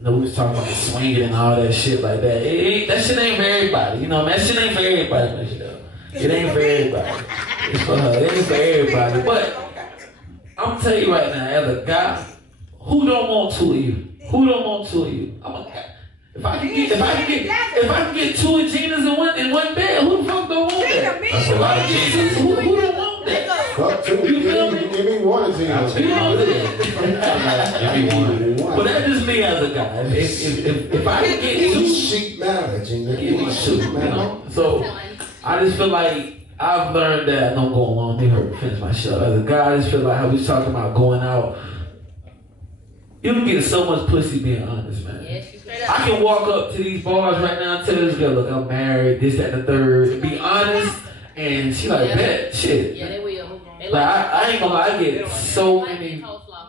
we was talking about the swinging and all that shit like that. That shit ain't for everybody, you know, man. That shit ain't for everybody, man. It ain't for everybody. It's for her. It ain't for everybody. But I'm telling you right now, as a guy, who don't want two of you? Who don't want two of you? If I can get two of Gina's in one bed, who the fuck don't want that? That's a lot of Gina's. Who don't want that? Fuck two. You feel me? Give me one of Gina's. You know what I'm Give me one. But that's just me as a guy. If I can get two, sheep matter, Gina. give me two, you know? So I just feel like I've learned that I don't go along. Let me finish my show. As a guy, I just feel like how we was talking about going out. You can get so much pussy being honest, man. I can walk up to these bars right now and tell this girl, look, I'm married, this, that, and the third, and be honest, and she like, bet, shit. Yeah, they will. Like, I ain't gonna lie, I get so many.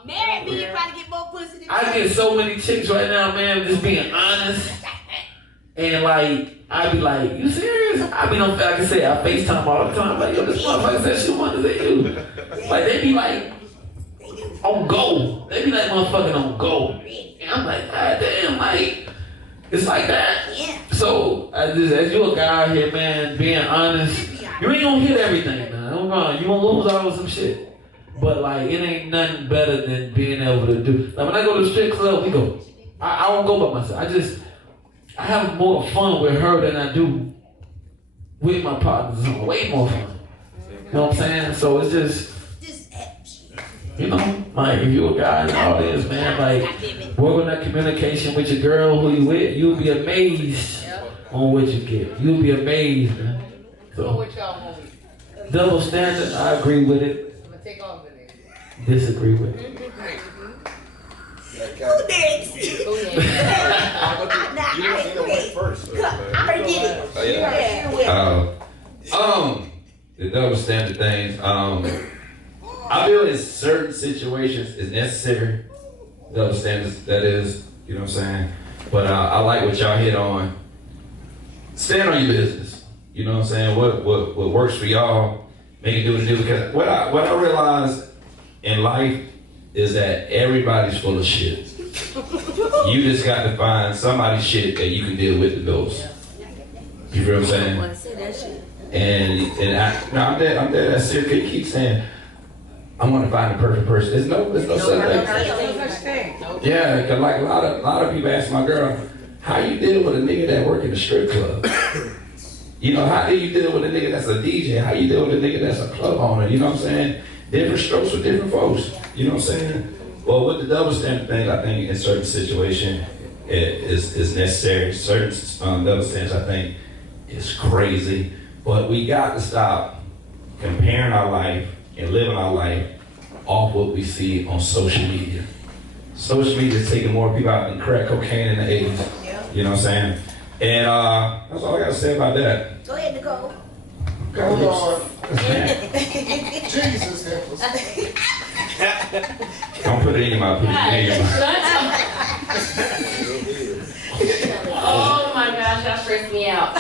Married me, you probably get more pussy than I get so many chicks right now, man, just being honest. And like, I be like, you serious? I be on, like I said, I FaceTime all the time. Like, yo, this motherfucker said she wanted to say you. Like, they be like, on go. They be like, motherfucking on go. And I'm like, God damn, like, it's like that. Yeah. So, as you a guy out here, man, being honest, you ain't gonna hit everything, man. Don't wrong. You gonna lose out on some shit. But like, it ain't nothing better than being able to do. Like when I go to the strip club, we go. I won't go by myself. I have more fun with her than I do with my partners. Way more fun. You know what I'm saying? So it's just, you know, like if you a guy and all this, man, like work on that communication with your girl who you with, you'll be amazed on what you get. You'll be amazed, man. So double standard, I agree with it. Disagree with it. Who next? I agree. I get it. The double standard things. I feel in certain situations it's necessary. Double standards, that is, you know what I'm saying? But I like what y'all hit on. Stand on your business. You know what I'm saying? What works for y'all, make it do what it do. Because what I realize in life is that everybody's full of shit. You just got to find somebody's shit that you can deal with the most. You feel what I'm saying? And I'm dead. That's serious. They keep saying, I want to find the perfect person. There's no such thing. Yeah, because like a lot of people ask my girl, how you deal with a nigga that work in a strip club? You know, how do you deal with a nigga that's a DJ? How you deal with a nigga that's a club owner? You know what I'm saying? Different strokes for different folks. You know what I'm saying? Well, with the double standard thing, I think in certain situations it is necessary. Certain double standards, I think, is crazy. But we got to stop comparing our life and living our life off what we see on social media. Social media is taking more people out than crack cocaine in the 80s. You know what I'm saying? And that's all I got to say about that. Go ahead, Nicole. Hold on. Jesus help us. Don't put it in my Oh my gosh, y'all stressed me out.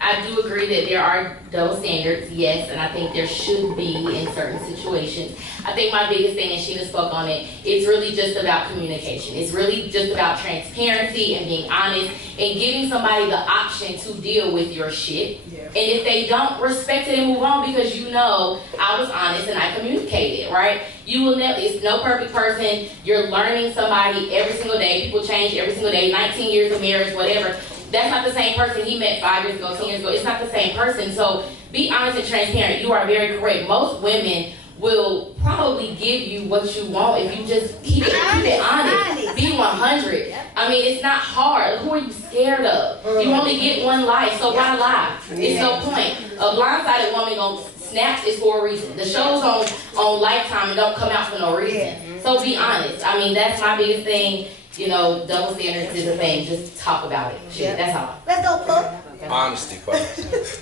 I do agree that there are double standards, yes, and I think there should be in certain situations. I think my biggest thing, and Sheena spoke on it, it's really just about communication. It's really just about transparency and being honest and giving somebody the option to deal with your shit. Yeah. And if they don't, respect it and move on, because you know I was honest and I communicated, right? You will never, it's no perfect person. You're learning somebody every single day. People change every single day, 19 years of marriage, whatever. That's not the same person he met 5 years ago, 10 years ago. It's not the same person. So be honest and transparent. You are very correct. Most women will probably give you what you want if you just keep it honest. Be 100. I mean, it's not hard. Who are you scared of? You only get one life, so why lie? It's no point. A blindsided woman gonna snap is for a reason. The show's on Lifetime and don't come out for no reason. So be honest. I mean, that's my biggest thing. You know, double standards is a thing. Just talk about it. Shit, that's all. Let's go, Puck. Honesty,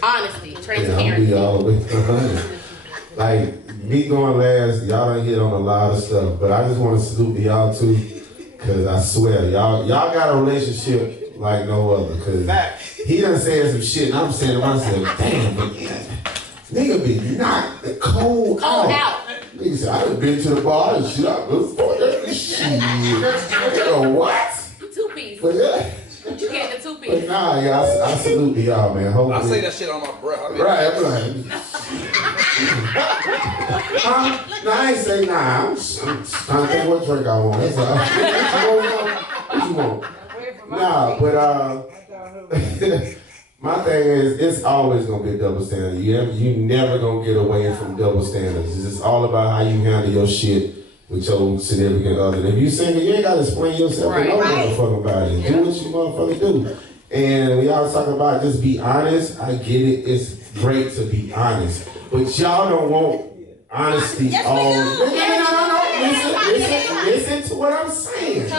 Honesty, Yeah, I'm transparency. be all the way 100. Like, me going last, y'all done hit on a lot of stuff, but I just want to salute y'all too. Cause I swear, y'all got a relationship like no other. Cause he done said some shit, and I'm saying to myself, damn, but nigga be knocked the cold out. Nigga said, I done been to the bar and shit. I look for that shit. Nigga, what? Two-piece. But yeah. You get the two-piece. But nah, yeah, I salute to y'all, man. Hopefully. I say that shit on my breath. Right, I'm like. Nah, I ain't say nah. I'm trying to think what drink I want. That's all. What you want? Nah, but my thing is, it's always gonna be a double standard. You never gonna get away from double standards. It's just all about how you handle your shit with your significant other. And if you single, you ain't gotta explain yourself to no motherfucker about it. Do what you motherfucker do. And we always talk about just be honest. I get it. It's great to be honest, but y'all don't want honesty all. No. Listen to what I'm saying.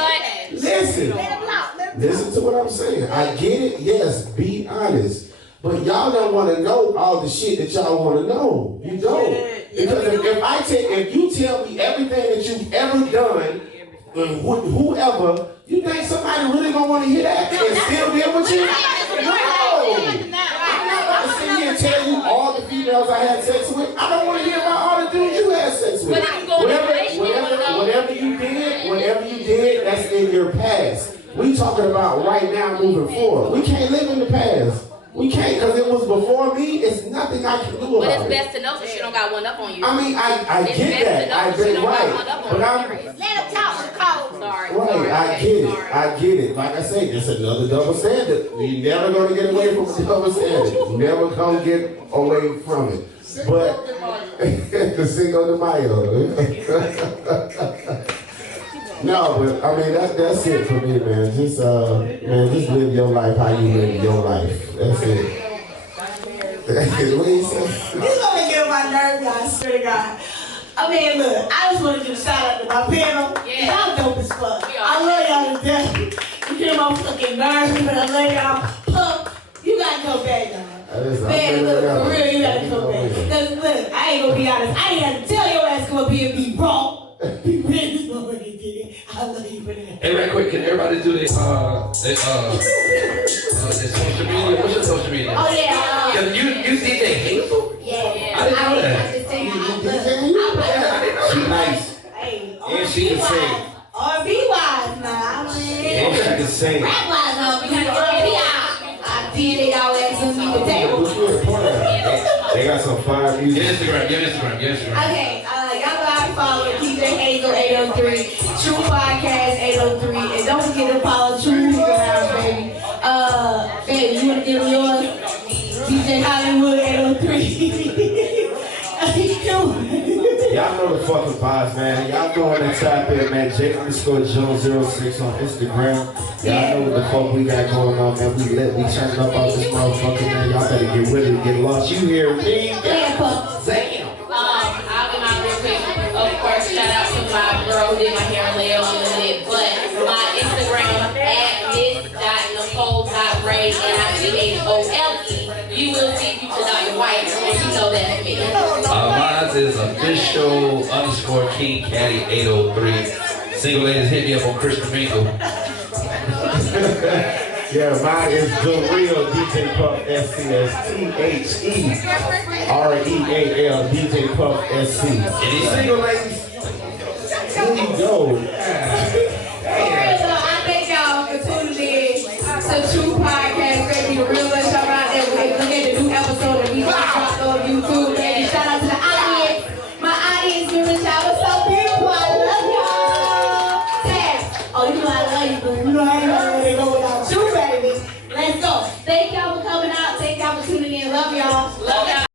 Listen to what I'm saying. I get it. Yes, be honest. But y'all don't want to know all the shit that y'all want to know. You don't. Because if you tell me everything that you've ever done, whoever, you think somebody really gonna want to hear that and still deal with you? No. I'm not about to sit here and tell you all the females I had sex with. I don't want to hear about all the dudes you had sex with. Whatever you did, that's in your past. We talking about right now moving forward. We can't live in the past. We can't, because it was before me. It's nothing I can do about it. But it's best to know that she don't got one up on you. I mean, I get that. I get it right. But let him talk, Nicole. Sorry. Right, I get it. Like I say, it's another double standard. You're never going to get away from a double standard. You're never going to get away from it. But the Cinco de Mayo. No, but I mean that's it for me, man. Just live your life how you live your life. That's it. What you say? This gonna get on my nerves, y'all. I swear to God. I mean, look, I just want to give a shout out to my panel. Y'all dope as fuck. I love y'all to death. You get my fucking nerves, but I love y'all. Pump, you gotta come back, y'all. Man, look, for real, you gotta come back. Cause look, I ain't gonna be honest. I ain't have to tell your ass come up here and be wrong. You really know what he did. I love you for that. Hey, right quick, can everybody do their social media? What's your social media? Oh yeah. You DJ Hazel? Yeah. I didn't know that. She nice. Hey, And she can sing. R&B wise now. And she can sing. Rap wise, no, we gotta get I did it all ass on me today. They got some fire music. Your Instagram. Okay, y'all gotta follow DJ Hazel 803, True Podcast 803, and don't forget to follow True Music House, baby. Baby, you wanna give me yours? DJ Hollywood 803. Y'all know the fucking vibes, man. Y'all go in and tap in, man. J_Jones06 on Instagram. Y'all know what the fuck we got going on, man. We turning up out this motherfucker, man. Y'all better get with it, get lost. You hear me? Damn. I'll be mine real quick. Of course, shout out to my girl who did my hair and nails and it. But my Instagram @miss.nicole.ray NICHOLE. You will see future Dr. White, and you know that's me. Mine is official_King Caddy 803. Single ladies, hit me up on Christian Mingle. Yeah, mine is the real DJ Puff SCSTHEREAL DJ Puff SC. Any single ladies?